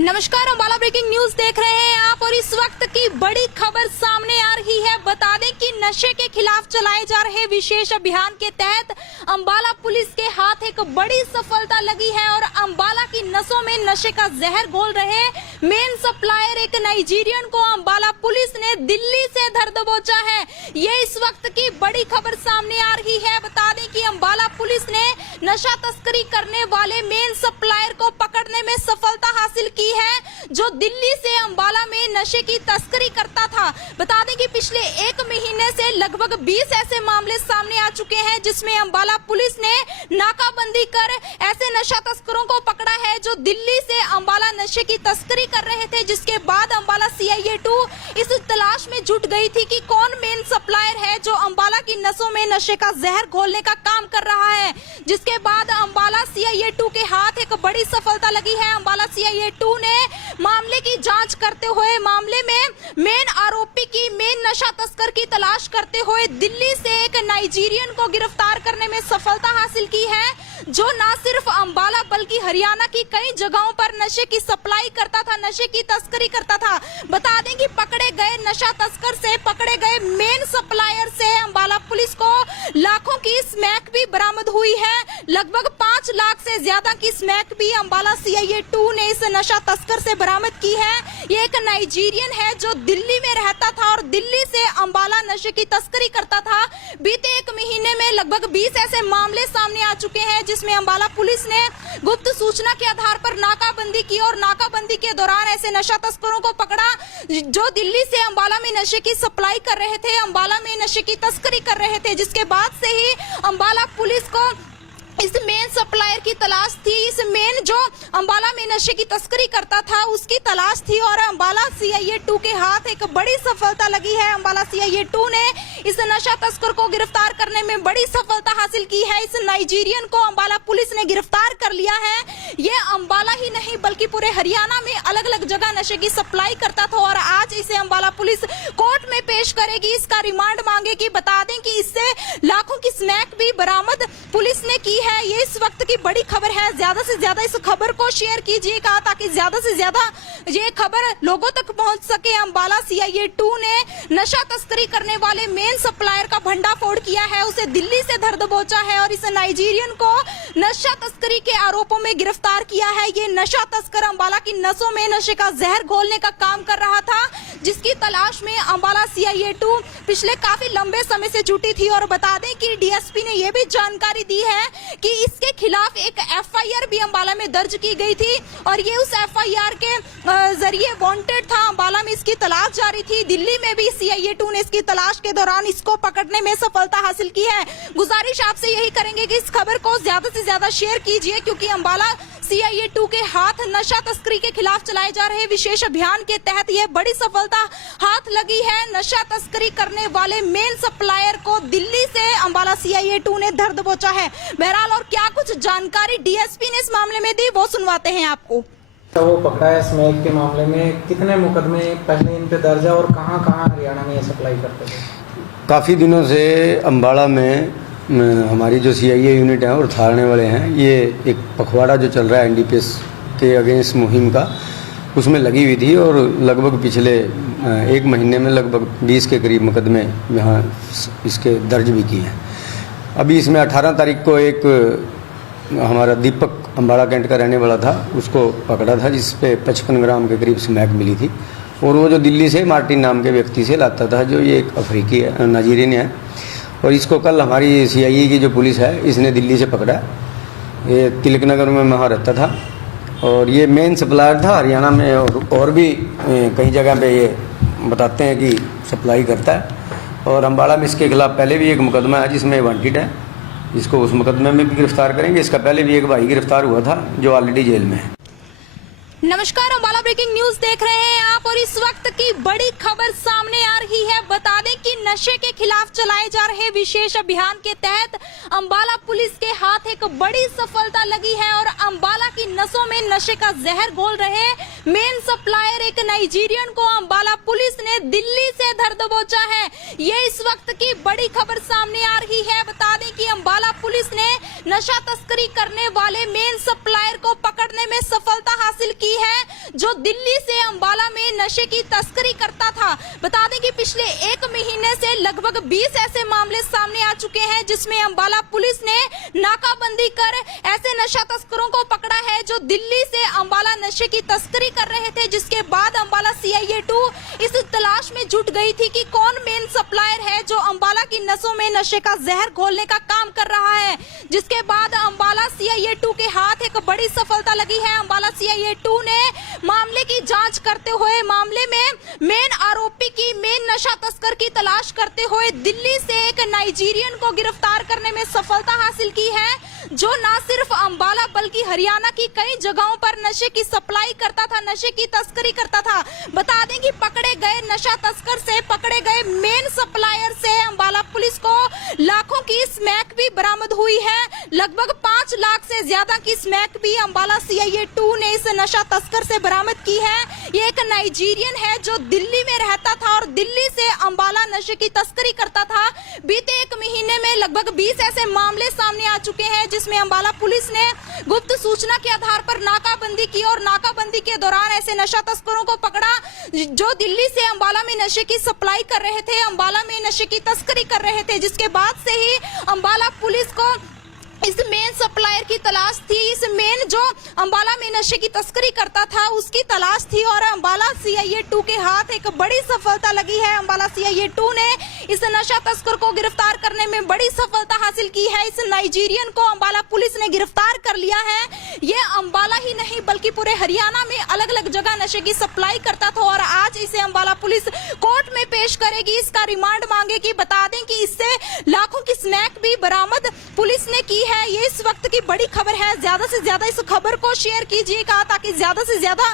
नमस्कार, अंबाला ब्रेकिंग न्यूज देख रहे हैं आप और इस वक्त की बड़ी खबर सामने आ रही है। बता दें कि नशे के खिलाफ चलाए जा रहे विशेष अभियान के तहत अंबाला पुलिस के हाथ एक बड़ी सफलता लगी है और अंबाला की नसों में नशे का जहर घोल रहे मेन सप्लायर एक नाइजीरियन को अंबाला पुलिस ने दिल्ली से धर दबोचा है। ये इस वक्त की बड़ी खबर सामने आ रही है। बता दें कि अंबाला पुलिस ने नशा तस्करी करने वाले मेन सप्लायर को पकड़ने में सफलता हासिल की है, जो दिल्ली से अंबाला में नशे की तस्करी करता था। बता दें कि पिछले एक महीने से लगभग 20 ऐसे मामले सामने आ चुके हैं, जिसमें अंबाला पुलिस ने नाकाबंदी कर ऐसे नशा तस्करों को पकड़ा है जो दिल्ली से अंबाला नशे की तस्करी कर रहे थे। जिसके बाद अंबाला सीआईए 2 इस तलाश में जुट गई थी कि कौन मेन सप्लायर है जो अंबाला की नसों में नशे का जहर घोलने का काम कर रहा है। जिसके बाद अंबाला सीआईए 2 के हाथ एक बड़ी सफलता लगी है। अंबाला सीआईए 2 ने मामले की जांच करते हुए मामले में मेन आरोपी की मेन नशा तस्कर की तलाश करते हुए दिल्ली से एक नाइजीरियन को गिरफ्तार करने में सफलता हासिल की है, जो न सिर्फ अंबाला बल्कि हरियाणा की कई जगहों पर नशे की सप्लाई करता था, नशे की तस्करी करता था। बता दें कि पकड़े गए नशा तस्कर से, पकड़े गए मेन सप्लायर से अंबाला पुलिस को लाखों की स्मैक भी बरामद हुई है। लगभग 5 लाख से ज्यादा की स्मैक भी अंबाला सीआईए 2 ने इस नशा तस्कर से बरामद की है। ये एक नाइजीरियन है जो दिल्ली में रहता था और दिल्ली से अंबाला नशे की तस्करी करता था। बीते एक महीने में लगभग 20 ऐसे मामले सामने आ चुके हैं, जिसमें अंबाला पुलिस ने गुप्त सूचना के आधार पर नाकाबंदी की और नाकाबंदी के दौरान ऐसे नशा तस्करों को पकड़ा जो दिल्ली से अंबाला में नशे की सप्लाई कर रहे थे, अंबाला में नशे की तस्करी कर रहे थे। जिसके बाद से ही अंबाला पुलिस को इस मेन सप्लायर की तलाश थी। इस मेन जो अंबाला में नशे की तस्करी करता था उसकी तलाश थी और अंबाला सीआईए 2 के हाथ एक बड़ी सफलता लगी है। अंबाला सीआईए 2 ने इस नशा तस्कर को गिरफ्तार करने में बड़ी सफलता हासिल की है। इस नाइजीरियन को अंबाला पुलिस ने गिरफ्तार कर लिया है। ये अंबाला ही नहीं बल्कि पूरे हरियाणा में अलग अलग जगह नशे की सप्लाई करता था और आज इसे अंबाला पुलिस कोर्ट में पेश करेगी, इसका रिमांड मांगेगी। बता दें कि इससे लाखों की स्मैक भी बरामद पुलिस ने की है। ये इस वक्त की बड़ी खबर है। ज्यादा से ज्यादा इस खबर को शेयर कीजिएगा ताकि ज्यादा से ज्यादा ये खबर लोगों तक पहुंच सके। अंबाला सीआईए 2 ने नशा तस्करी करने वाले मेन सप्लायर का भंडाफोड़ किया है, उसे दिल्ली से धर दबोचा है और इस नाइजीरियन को नशा तस्करी के आरोपों में गिरफ्तार किया है। ये नशा तस्कर अंबाला की नसों में नशे का जहर घोलने का काम कर रहा था, जिसकी तलाश में अंबाला सीआईए 2 पिछले काफी लंबे समय से जुटी थी। और बता दें कि डीएसपी ने यह भी जानकारी दी है कि इसके खिलाफ एक एफआईआर भी अंबाला में दर्ज की गई थी और ये उस एफआईआर के जरिए वांटेड था। अंबाला में इसकी तलाश जारी थी। दिल्ली में भी सीआईए 2 ने इसकी तलाश के दौरान इसको पकड़ने में सफलता हासिल की है। गुजारिश आपसे यही करेंगे कि इस खबर को ज्यादा से ज्यादा शेयर कीजिए, क्योंकि अंबाला सीआईए 2 के हाथ नशा तस्करी के खिलाफ चलाए जा रहे विशेष अभियान के तहत यह बड़ी सफलता हाथ लगी है। नशा तस्करी करने वाले मेन सप्लायर को दिल्ली से अंबाला सीआईए 2 ने धर दबोचा है। बहरहाल और क्या कुछ जानकारी डीएसपी ने इस मामले में दी, वो सुनवाते हैं आपको। तो वो पकड़ा है स्मैक के मामले में, कितने मुकदमे पहले इन पे दर्ज है और कहाँ कहाँ हरियाणा में ये सप्लाई करते थे? काफ़ी दिनों से अंबाला में हमारी जो सीआईए यूनिट है और थाने वाले हैं, ये एक पखवाड़ा जो चल रहा है एनडीपीएस के अगेंस्ट मुहिम का, उसमें लगी हुई थी और लगभग पिछले एक महीने में लगभग 20 के करीब मुकदमे यहाँ इसके दर्ज भी किए हैं। अभी इसमें 18 तारीख को एक हमारा दीपक अंबाला कैंट का रहने वाला था, उसको पकड़ा था, जिस पे 55 ग्राम के करीब स्मैक मिली थी। और वो जो दिल्ली से मार्टिन नाम के व्यक्ति से लाता था, जो ये एक अफ्रीकी है, नाइजीरियन है। और इसको कल हमारी सीआईए की जो पुलिस है, इसने दिल्ली से पकड़ा। ये तिलक नगर में वहाँ रहता था और ये मेन सप्लायर था हरियाणा में, और भी कई जगह पे ये बताते हैं कि सप्लाई करता है। और अंबाला में इसके खिलाफ पहले भी एक मुकदमा है जिसमें वांटेड है, इसको उस मुकदमे में भी गिरफ्तार करेंगे। इसका पहले भी एक भाई गिरफ्तार हुआ था जो ऑलरेडी जेल में है। नमस्कार, अंबाला ब्रेकिंग न्यूज देख रहे हैं आप और इस वक्त की बड़ी खबर सामने आ रही है। बता दें कि नशे के खिलाफ चलाए जा रहे विशेष अभियान के तहत अंबाला पुलिस के हाथ एक बड़ी सफलता लगी है और अंबाला की नसों में नशे का जहर घोल रहे मेन सप्लायर एक नाइजीरियन को अंबाला पुलिस ने दिल्ली से धर दबोचा है। ये इस वक्त की बड़ी खबर सामने आ रही है। बता दें कि अंबाला पुलिस ने नशा तस्करी करने वाले मेन सप्लायर को पकड़ने में सफलता हासिल की है, जो दिल्ली से अंबाला में नशे की तस्करी करता था। बता दें कि पिछले एक महीने से लगभग 20 ऐसे मामले सामने आ चुके हैं जिसमें अंबाला पुलिस ने नाकाबंदी कर ऐसे नशा तस्करों को पकड़ा है जो दिल्ली से अंबाला नशे की तस्करी कर रहे थे। जिसके बाद अंबाला सीआईए 2 इस तलाश में जुट गई थी कि कौन मेन सप्लायर है जो अंबाला की नसों में नशे का जहर घोलने का काम कर रहा है। जिसके बाद अंबाला सीआईए 2 के हाथ एक बड़ी सफलता लगी है। अंबाला सीआईए 2 ने मामले की जांच करते हुए मामले में मेन आरोपी की मेन नशा तस्कर की तलाश करते हुए दिल्ली से एक नाइजीरियन को गिरफ्तार करने में सफलता हासिल की है, जो न सिर्फ अंबाला बल्कि हरियाणा की कई जगहों पर नशे की सप्लाई करता था, नशे की तस्करी करता था। बता दें कि पकड़े गए नशा तस्कर से, पकड़े गए मेन सप्लायर से अंबाला पुलिस को लाखों की स्मैक भी बरामद हुई है। लगभग 5 लाख से ज्यादा की स्मैक भी अंबाला सीआईए 2 ने इस नशा तस्कर से बरामद की है। ये एक नाइजीरियन है जो दिल्ली में रहता था और दिल्ली से अंबाला नशे की तस्करी करता था। बीते एक महीने में लगभग 20 ऐसे मामले सामने आ चुके हैं जिसमें अंबाला पुलिस ने गुप्त सूचना के आधार पर नाकाबंदी की और नाकाबंदी के दौरान ऐसे नशा तस्करों को पकड़ा जो दिल्ली से अंबाला में नशे की सप्लाई कर रहे थे, अंबाला में नशे की तस्करी कर रहे थे। जिसके बाद से ही अंबाला पुलिस को इस मेन सप्लायर की तलाश थी। इस मेन जो अंबाला में नशे की तस्करी करता था उसकी तलाश थी और अंबाला सीआईए 2 के हाथ एक बड़ी सफलता लगी है। अंबाला सीआईए 2 ने इस नशा तस्कर को गिरफ्तार करने में बड़ी सफलता हासिल की है। इस नाइजीरियन को अंबाला पुलिस ने गिरफ्तार कर लिया है। ये अंबाला ही नहीं बल्कि पूरे हरियाणा में अलग अलग जगह नशे की सप्लाई करता था और आज इसे अंबाला पुलिस कोर्ट में पेश करेगी, इसका रिमांड मांगेगी। बता दें कि इससे लाखों की स्मैक भी बरामद पुलिस ने की है। ये इस वक्त की बड़ी खबर है। ज्यादा से ज्यादा इस खबर को शेयर कीजिएगा ताकि ज्यादा से ज्यादा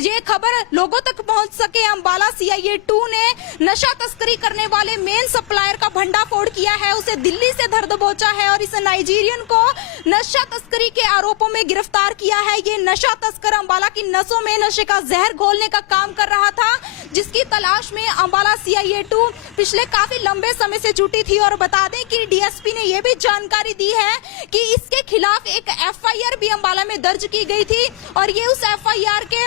ये खबर लोगों तक पहुंच सके। अंबाला सीआईए 2 ने नशा तस्करी करने वाले मेन सप्लायर का भंडाफोड़ किया है, उसे दिल्ली से धर दबोचा है और इस नाइजीरियन को नशा तस्करी के आरोपों में गिरफ्तार किया है। ये नशा तस्कर अंबाला की नसों में नशे का जहर घोलने का काम कर रहा था, जिसकी तलाश में अंबाला सीआईए 2 पिछले काफी लंबे समय से जुटी थी। और बता दें कि डीएसपी ने यह भी जानकारी दी है कि इसके खिलाफ एक एफआईआर भी अंबाला में दर्ज की गई थी और ये उस एफआईआर के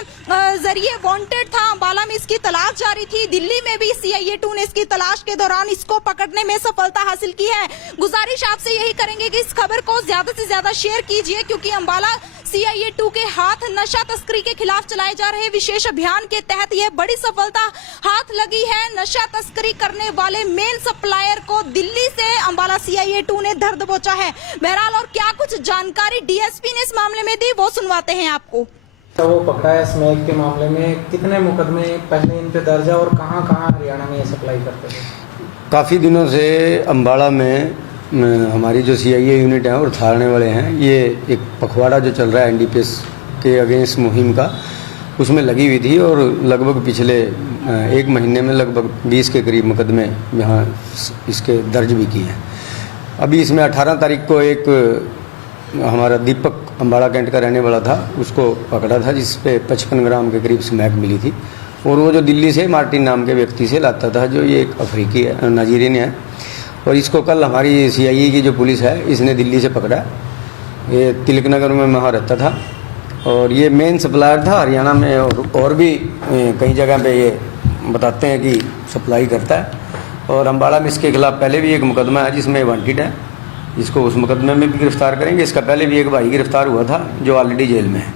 जरिए वांटेड था। अंबाला में इसकी तलाश जारी थी। दिल्ली में भी सीआईए 2 ने इसकी तलाश के दौरान इसको पकड़ने में सफलता हासिल की है। गुजारिश आपसे यही करेंगे कि इस खबर को ज्यादा से ज्यादा शेयर कीजिए, क्योंकि अंबाला सीआईए 2 के हाथ नशा तस्करी के खिलाफ चलाए जा रहे विशेष अभियान के तहत यह बड़ी सफलता सफलता हाथ लगी है। नशा तस्करी करने वाले मेन सप्लायर को दिल्ली से अंबाला CIA 2 ने धर दबोचा है। बहरहाल और क्या कुछ जानकारी DSP ने इस मामले में दी वो सुनवाते हैं आपको। तो वो पकड़ा है स्मैक के मामले में, कितने मुकदमे पहले इन पे दर्ज है और कहाँ कहाँ हरियाणा में ये सप्लाई करते थे? काफ़ी दिनों से अम्बाड़ा में हमारी जो CIA यूनिट है और थाने वाले हैं, ये एक पखवाड़ा जो चल रहा है NDPS के अगेंस्ट मुहिम का, उसमें लगी हुई थी और लगभग पिछले एक महीने में लगभग 20 के करीब मुकदमे यहाँ इसके दर्ज भी किए हैं। अभी इसमें 18 तारीख को एक हमारा दीपक अम्बाड़ा कैंट का रहने वाला था, उसको पकड़ा था, जिस पे 55 ग्राम के करीब स्मैक मिली थी। और वो जो दिल्ली से मार्टिन नाम के व्यक्ति से लाता था, जो ये एक अफ्रीकी है, नाइजीरियन है, और इसको कल हमारी CIA की जो पुलिस है इसने दिल्ली से पकड़ा। ये तिलक नगर में वहाँ रहता था और ये मेन सप्लायर था हरियाणा में, और भी कई जगह पे ये बताते हैं कि सप्लाई करता है। और अम्बाड़ा में इसके खिलाफ पहले भी एक मुकदमा है जिसमें वांटेड है, इसको उस मुकदमे में भी गिरफ्तार करेंगे। इसका पहले भी एक भाई गिरफ्तार हुआ था जो ऑलरेडी जेल में है।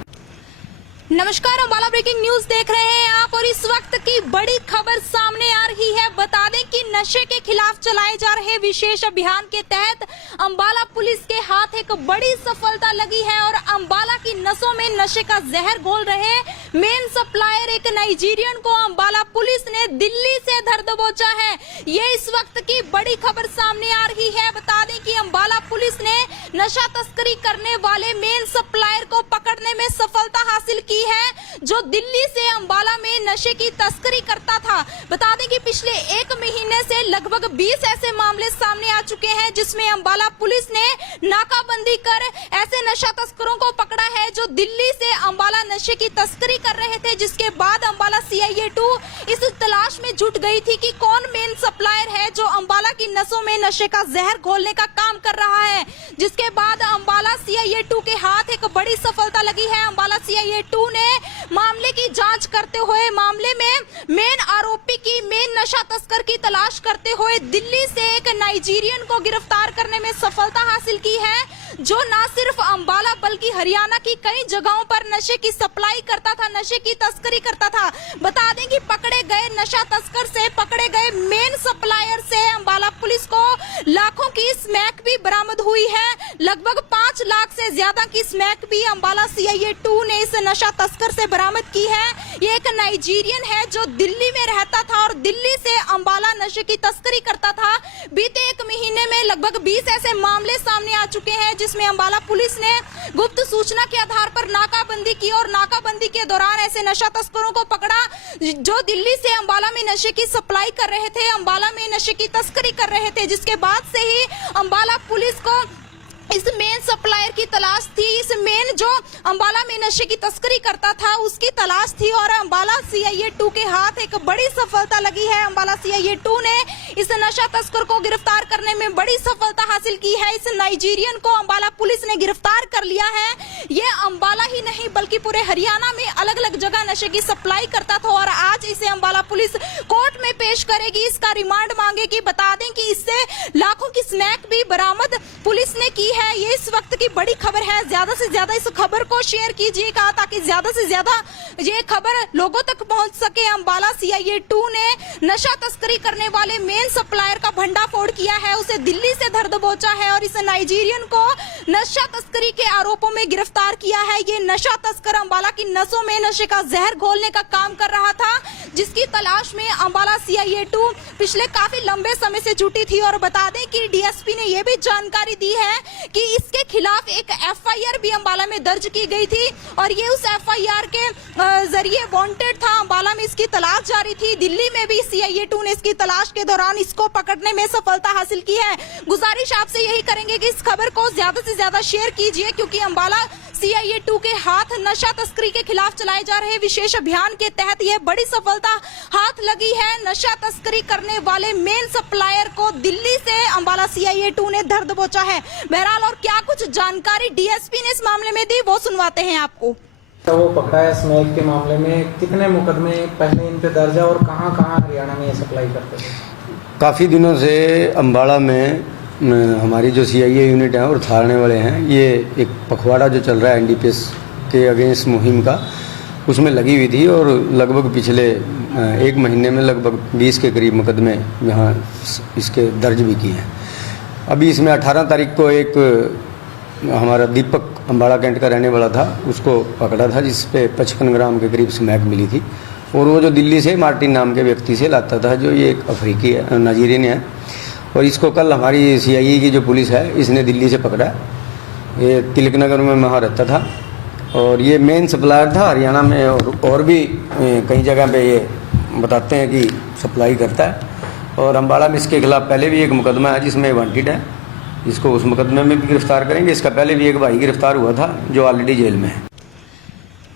नमस्कार, अम्बाला ब्रेकिंग न्यूज देख रहे हैं आप और इस वक्त की बड़ी खबर सामने आ रही है। बता दें कि नशे के खिलाफ चलाए जा रहे विशेष अभियान के तहत अम्बाला पुलिस के हाथ एक बड़ी सफलता लगी है और अम्बाला की नसों में नशे का जहर घोल रहे मेन सप्लायर एक नाइजीरियन को अम्बाला पुलिस ने दिल्ली से धर दबोचा है। ये इस वक्त की बड़ी खबर सामने आ रही है। बता दें कि अम्बाला पुलिस ने नशा तस्करी करने वाले मेन सप्लायर को पकड़ने में सफलता हासिल की है, जो दिल्ली से अंबाला में नशे की तस्करी करता था। बता दें कि पिछले एक महीने से लगभग 20 ऐसे मामले सामने आ चुके हैं जिसमें अंबाला पुलिस ने नाकाबंदी कर ऐसे नशा तस्करों को पकड़ा है जो दिल्ली से अंबाला नशे की तस्करी कर रहे थे। जिसके बाद अंबाला CIA 2 इस तलाश में जुट गई थी कि कौन मेन सप्लायर है जो अंबाला की नसों में नशे का जहर घोलने का काम कर रहा है। जिसके बाद अंबाला CIA 2 के हाथ एक बड़ी सफलता लगी है। अंबाला CIA 2 ने मामले की जांच करते हुए मामले में मेन आरोपी की मेन नशा तस्कर की तलाश करते हुए दिल्ली से एक नाइजीरियन को गिरफ्तार करने में सफलता हासिल की है, जो न सिर्फ अंबाला बल्कि हरियाणा की कई जगहों पर नशे की सप्लाई करता था, नशे की तस्करी करता था। बता दें कि पकड़े गए नशा तस्कर से, पकड़े गए मेन सप्लायर से अंबाला पुलिस को लाखों की स्मैक भी बरामद हुई है। लगभग 5 लाख से ज्यादा की स्मैक भी अंबाला CIA 2 ने इस नशा तस्कर से बरामद की है। ये एक नाइजीरियन है जो दिल्ली में रहता था और दिल्ली से अंबाला नशे की तस्करी करता था। बीते एक महीने में लगभग 20 ऐसे मामले सामने आ चुके हैं जिसमें अंबाला पुलिस ने गुप्त सूचना के आधार पर नाकाबंदी की और नाकाबंदी के दौरान ऐसे नशा तस्करों को पकड़ा जो दिल्ली से अंबाला में नशे की सप्लाई कर रहे थे, अंबाला में नशे की तस्करी कर रहे थे। जिसके बाद से ही अंबाला पुलिस को इस मेन सप्लायर की तलाश थी। इस मेन जो अंबाला में नशे की तस्करी करता था उसकी तलाश थी और अंबाला CIA 2 के हाथ एक बड़ी सफलता लगी है। अंबाला CIA 2 ने इस नशा तस्कर को गिरफ्तार करने में बड़ी सफलता हासिल की है। इस नाइजीरियन को अंबाला पुलिस ने गिरफ्तार कर लिया है। ये अंबाला ही नहीं बल्कि पूरे हरियाणा में अलग अलग जगह नशे की सप्लाई करता था और आज इसे अंबाला पुलिस कोर्ट में पेश करेगी, इसका रिमांड मांगेगी। बता दें कि इससे लाखों की स्मैक भी बरामद पुलिस ने की है। ये इस वक्त की बड़ी खबर है। ज्यादा से ज्यादा इस खबर को शेयर कीजिएगा ताकि ज्यादा से ज्यादा ये खबर लोगों तक पहुंच सके। अंबाला CIA 2 ने नशा तस्करी करने वाले मेन सप्लायर का भंडाफोड़ किया है, उसे दिल्ली से धर दबोचा है और इस नाइजीरियन को नशा तस्करी के आरोपों में गिरफ्तार किया है। ये नशा तस्कर अंबाला की नसों में नशे का जहर घोलने का काम कर रहा था, जिसकी तलाश में अंबाला CIA 2 पिछले काफी लंबे समय से जुटी थी। और बता दें कि DSP ने यह भी जानकारी दी है कि इसके खिलाफ एक FIR भी अंबाला में दर्ज की गई थी और ये उस FIR के जरिए वांटेड था। अंबाला में इसकी तलाश जारी थी। दिल्ली में भी CIA 2 ने इसकी तलाश के दौरान इसको पकड़ने में सफलता हासिल की है। गुजारिश आपसे यही करेंगे कि इस खबर को ज्यादा से ज्यादा शेयर कीजिए, क्योंकि अंबाला CIA 2 के हाथ नशा तस्करी के खिलाफ चलाए जा रहे विशेष अभियान के तहत यह बड़ी सफलता हाथ लगी है। नशा तस्करी करने वाले मेन सप्लायर को दिल्ली से अंबाला CIA 2 ने धर दबोचा है। बहरहाल और क्या कुछ जानकारी DSP ने इस मामले में दी वो सुनवाते हैं आपको। तो वो पकड़ा है स्मैक के मामले में, कितने मुकदमे पहले इन पे दर्ज है और कहाँ कहाँ हरियाणा में ये सप्लाई करते थे? काफ़ी दिनों से अम्बाड़ा में हमारी जो CIA यूनिट है और थाने वाले हैं, ये एक पखवाड़ा जो चल रहा है NDPS के अगेंस्ट मुहिम का, उसमें लगी हुई थी और लगभग पिछले एक महीने में लगभग 20 के करीब मुकदमे यहाँ इसके दर्ज भी किए हैं। अभी इसमें 18 तारीख को एक हमारा दीपक अम्बाड़ा कैंट का रहने वाला था, उसको पकड़ा था, जिस पे 55 ग्राम के करीब स्मैक मिली थी। और वो जो दिल्ली से मार्टिन नाम के व्यक्ति से लाता था, जो ये एक अफ्रीकी है, नाइजीरियन है। और इसको कल हमारी CIA की जो पुलिस है, इसने दिल्ली से पकड़ा। ये तिलक नगर में वहाँ रहता था और ये मेन सप्लायर था हरियाणा में, और भी कई जगह पे ये बताते हैं कि सप्लाई करता है। और अम्बाड़ा में इसके खिलाफ पहले भी एक मुकदमा है जिसमें वांटेड है, इसको उस मुकदमे में भी गिरफ्तार करेंगे। इसका पहले भी एक भाई गिरफ्तार हुआ था जो ऑलरेडी जेल में है।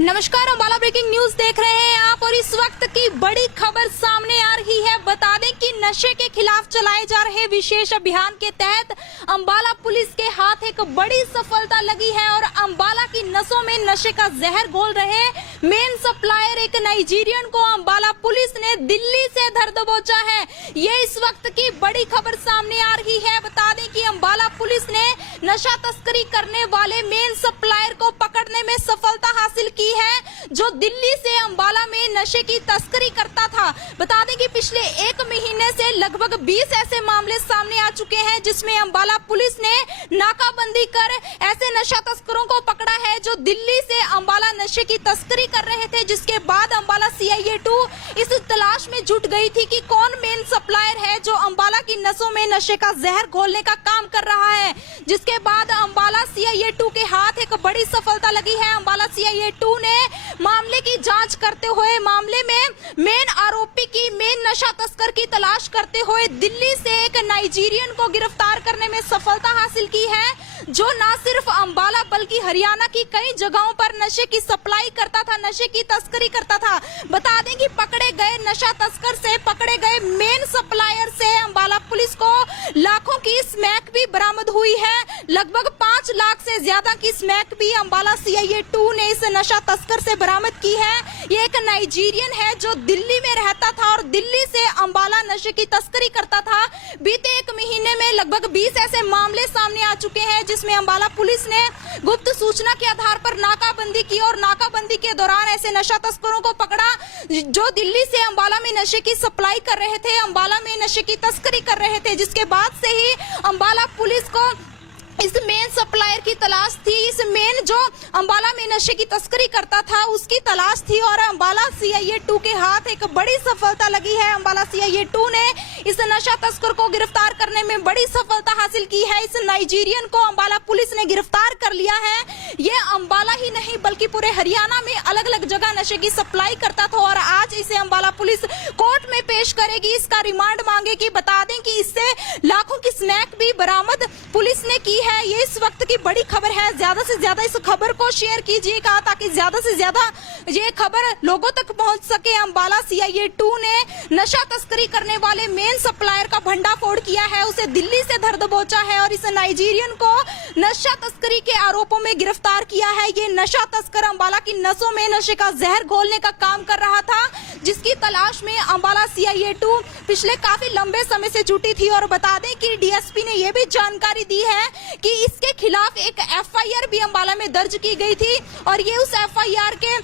नमस्कार, अम्बाला ब्रेकिंग न्यूज देख रहे हैं आप और इस वक्त की बड़ी खबर सामने आ रही है। बता दें कि नशे के खिलाफ चलाए जा रहे विशेष अभियान के तहत अम्बाला पुलिस के हाथ एक बड़ी सफलता लगी है और अम्बाला की नसों में नशे का जहर घोल रहे मेन सप्लायर एक नाइजीरियन को अम्बाला पुलिस ने दिल्ली से धर दबोचा है। ये इस वक्त की बड़ी खबर सामने आ रही है। बता दें कि अम्बाला पुलिस ने नशा तस्करी करने वाले मेन सप्लायर को पकड़ने में सफलता हासिल की है, जो दिल्ली से अम्बाला में नशे की तस्करी करता था। बता दें कि पिछले एक महीने से लगभग 20 ऐसे मामले सामने आ चुके हैं जिसमें अम्बाला पुलिस ने नाकाबंदी कर ऐसे नशा तस्करों को पकड़ा है जो दिल्ली से अम्बाला नशे की तस्करी कर रहे थे। जिसके बाद अम्बाला CIA 2 इस तलाश में जुट गई थी कि कौन मेन सप्लायर है जो अम्बाला की नसों में नशे का जहर घोलने का काम कर रहा है। जिसके बाद अम्बाला CIA 2 के हाथ एक बड़ी सफलता लगी है। अम्बाला CIA 2 ने मामले की जांच करते हुए मामले में मेन आरोपी की मेन नशा तस्कर की तलाश करते हुए दिल्ली से एक नाइजीरियन को गिरफ्तार करने में सफलता हासिल की है, जो न सिर्फ अम्बाला बल्कि हरियाणा की कई जगहों पर नशे की सप्लाई करता था, नशे की तस्करी करता था। बता दें कि पकड़े गए नशा तस्कर से, पकड़े गए मेन सप्लायर से अम्बाला पुलिस को लाखों की स्मैक भी बरामद हुई है। लगभग 5 लाख से ज्यादा की स्मैक भी अम्बाला CIA 2 ने इस नशा तस्कर से बरामद की है। ये एक नाइजीरियन है जो दिल्ली में रहता था और दिल्ली से अम्बाला नशे की तस्करी करता था। बीते एक महीने में लगभग 20 ऐसे मामले सामने आ चुके हैं जिसमें अम्बाला पुलिस ने गुप्त सूचना के आधार पर नाकाबंदी की और नाकाबंदी के दौरान ऐसे नशा तस्करों को पकड़ा जो दिल्ली से अम्बाला में नशे की सप्लाई कर रहे थे, अम्बाला में नशे की तस्करी कर रहे थे। जिसके बाद से ही अम्बाला पुलिस को इस मेन सप्लायर की तलाश थी। इस मेन जो अम्बाला में नशे की तस्करी करता था उसकी तलाश थी और अम्बाला CIA 2 के हाथ एक बड़ी सफलता लगी है। अम्बाला CIA 2 ने इस नशा तस्कर को गिरफ्तार करने में बड़ी सफलता हासिल की है। इस नाइजीरियन को अम्बाला पुलिस ने गिरफ्तार कर लिया है। ये अम्बाला ही नहीं बल्कि पूरे हरियाणा में अलग अलग जगह नशे की सप्लाई करता था और आज इसे अम्बाला पुलिस कोर्ट में पेश करेगी, इसका रिमांड मांगेगी। बता दें कि इससे लाखों की स्मैक भी बरामद पुलिस ने की है। ये इस वक्त की बड़ी खबर है। ज्यादा से ज्यादा इस खबर को शेयर कीजिएगा ताकि ज्यादा से ज्यादा ये खबर लोगों तक पहुंच सके। अम्बाला CIA 2 ने नशा तस्करी करने वाले मेन सप्लायर का भंडाफोड़ किया है, उसे दिल्ली से धर दबोचा है और इस नाइजीरियन को नशा तस्करी के आरोपों में गिरफ्तार किया है। ये नशा तस्कर अम्बाला की नसों में नशे का जहर घोलने का काम कर रहा था, जिसकी तलाश में अम्बाला CIA 2 पिछले काफी लंबे समय से जुटी थी। और बता दें कि DSP ने यह भी जानकारी दी है कि इसके खिलाफ एक FIR भी अम्बाला में दर्ज की गई थी और ये उस FIR के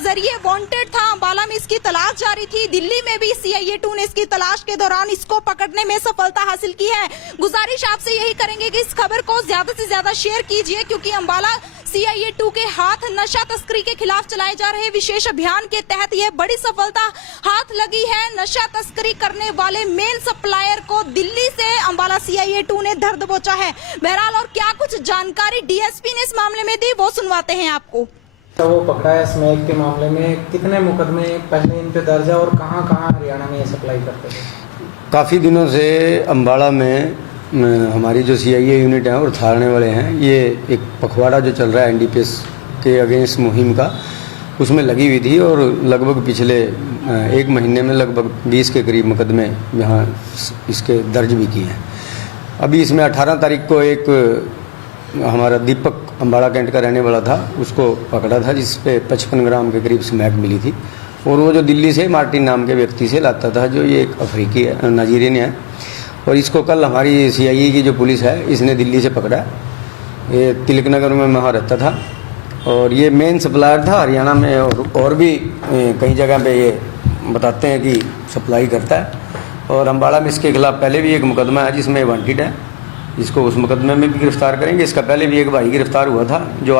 जरिए वांटेड था। अम्बाला में इसकी तलाश जारी थी। दिल्ली में भी CIA 2 ने इसकी तलाश के दौरान इसको पकड़ने में सफलता हासिल की है। गुजारिश आपसे यही करेंगे कि इस खबर को ज्यादा से ज्यादा शेयर कीजिए, क्योंकि अम्बाला CIA 2 के हाथ नशा तस्करी के खिलाफ चलाए जा रहे विशेष अभियान के तहत यह बड़ी सफलता हाथ लगी है। नशा तस्करी करने वाले मेन सप्लायर को दिल्ली से अम्बाला CIA 2 ने धर दबोचा है। बहरहाल और क्या कुछ जानकारी DSP ने इस मामले में दी वो सुनवाते हैं आपको। तो वो पकड़ा है स्मैक के मामले में, कितने मुकदमे पहले इन पे दर्ज है और कहाँ कहाँ हरियाणा में ये सप्लाई करते थे? काफ़ी दिनों से अम्बाड़ा में हमारी जो CIA यूनिट है और थाने वाले हैं, ये एक पखवाड़ा जो चल रहा है NDPS के अगेंस्ट मुहिम का, उसमें लगी हुई थी और लगभग पिछले एक महीने में लगभग 20 के करीब मुकदमे यहाँ इसके दर्ज भी किए हैं। अभी इसमें 18 तारीख को एक हमारा दीपक अम्बाड़ा कैंट का रहने वाला था, उसको पकड़ा था, जिस पे 55 ग्राम के करीब स्मैक मिली थी। और वो जो दिल्ली से मार्टिन नाम के व्यक्ति से लाता था, जो ये एक अफ्रीकी है, नाइजीरियन है। और इसको कल हमारी CIA की जो पुलिस है, इसने दिल्ली से पकड़ा। ये तिलक नगर में वहाँ रहता था और ये मेन सप्लायर था हरियाणा में, और भी कई जगह पे ये बताते हैं कि सप्लाई करता है। और अम्बाड़ा में इसके खिलाफ पहले भी एक मुकदमा है जिसमें वांटेड है, इसको उस मुकदमे में भी गिरफ्तार करेंगे। इसका पहले भी एक भाई गिरफ्तार हुआ था जो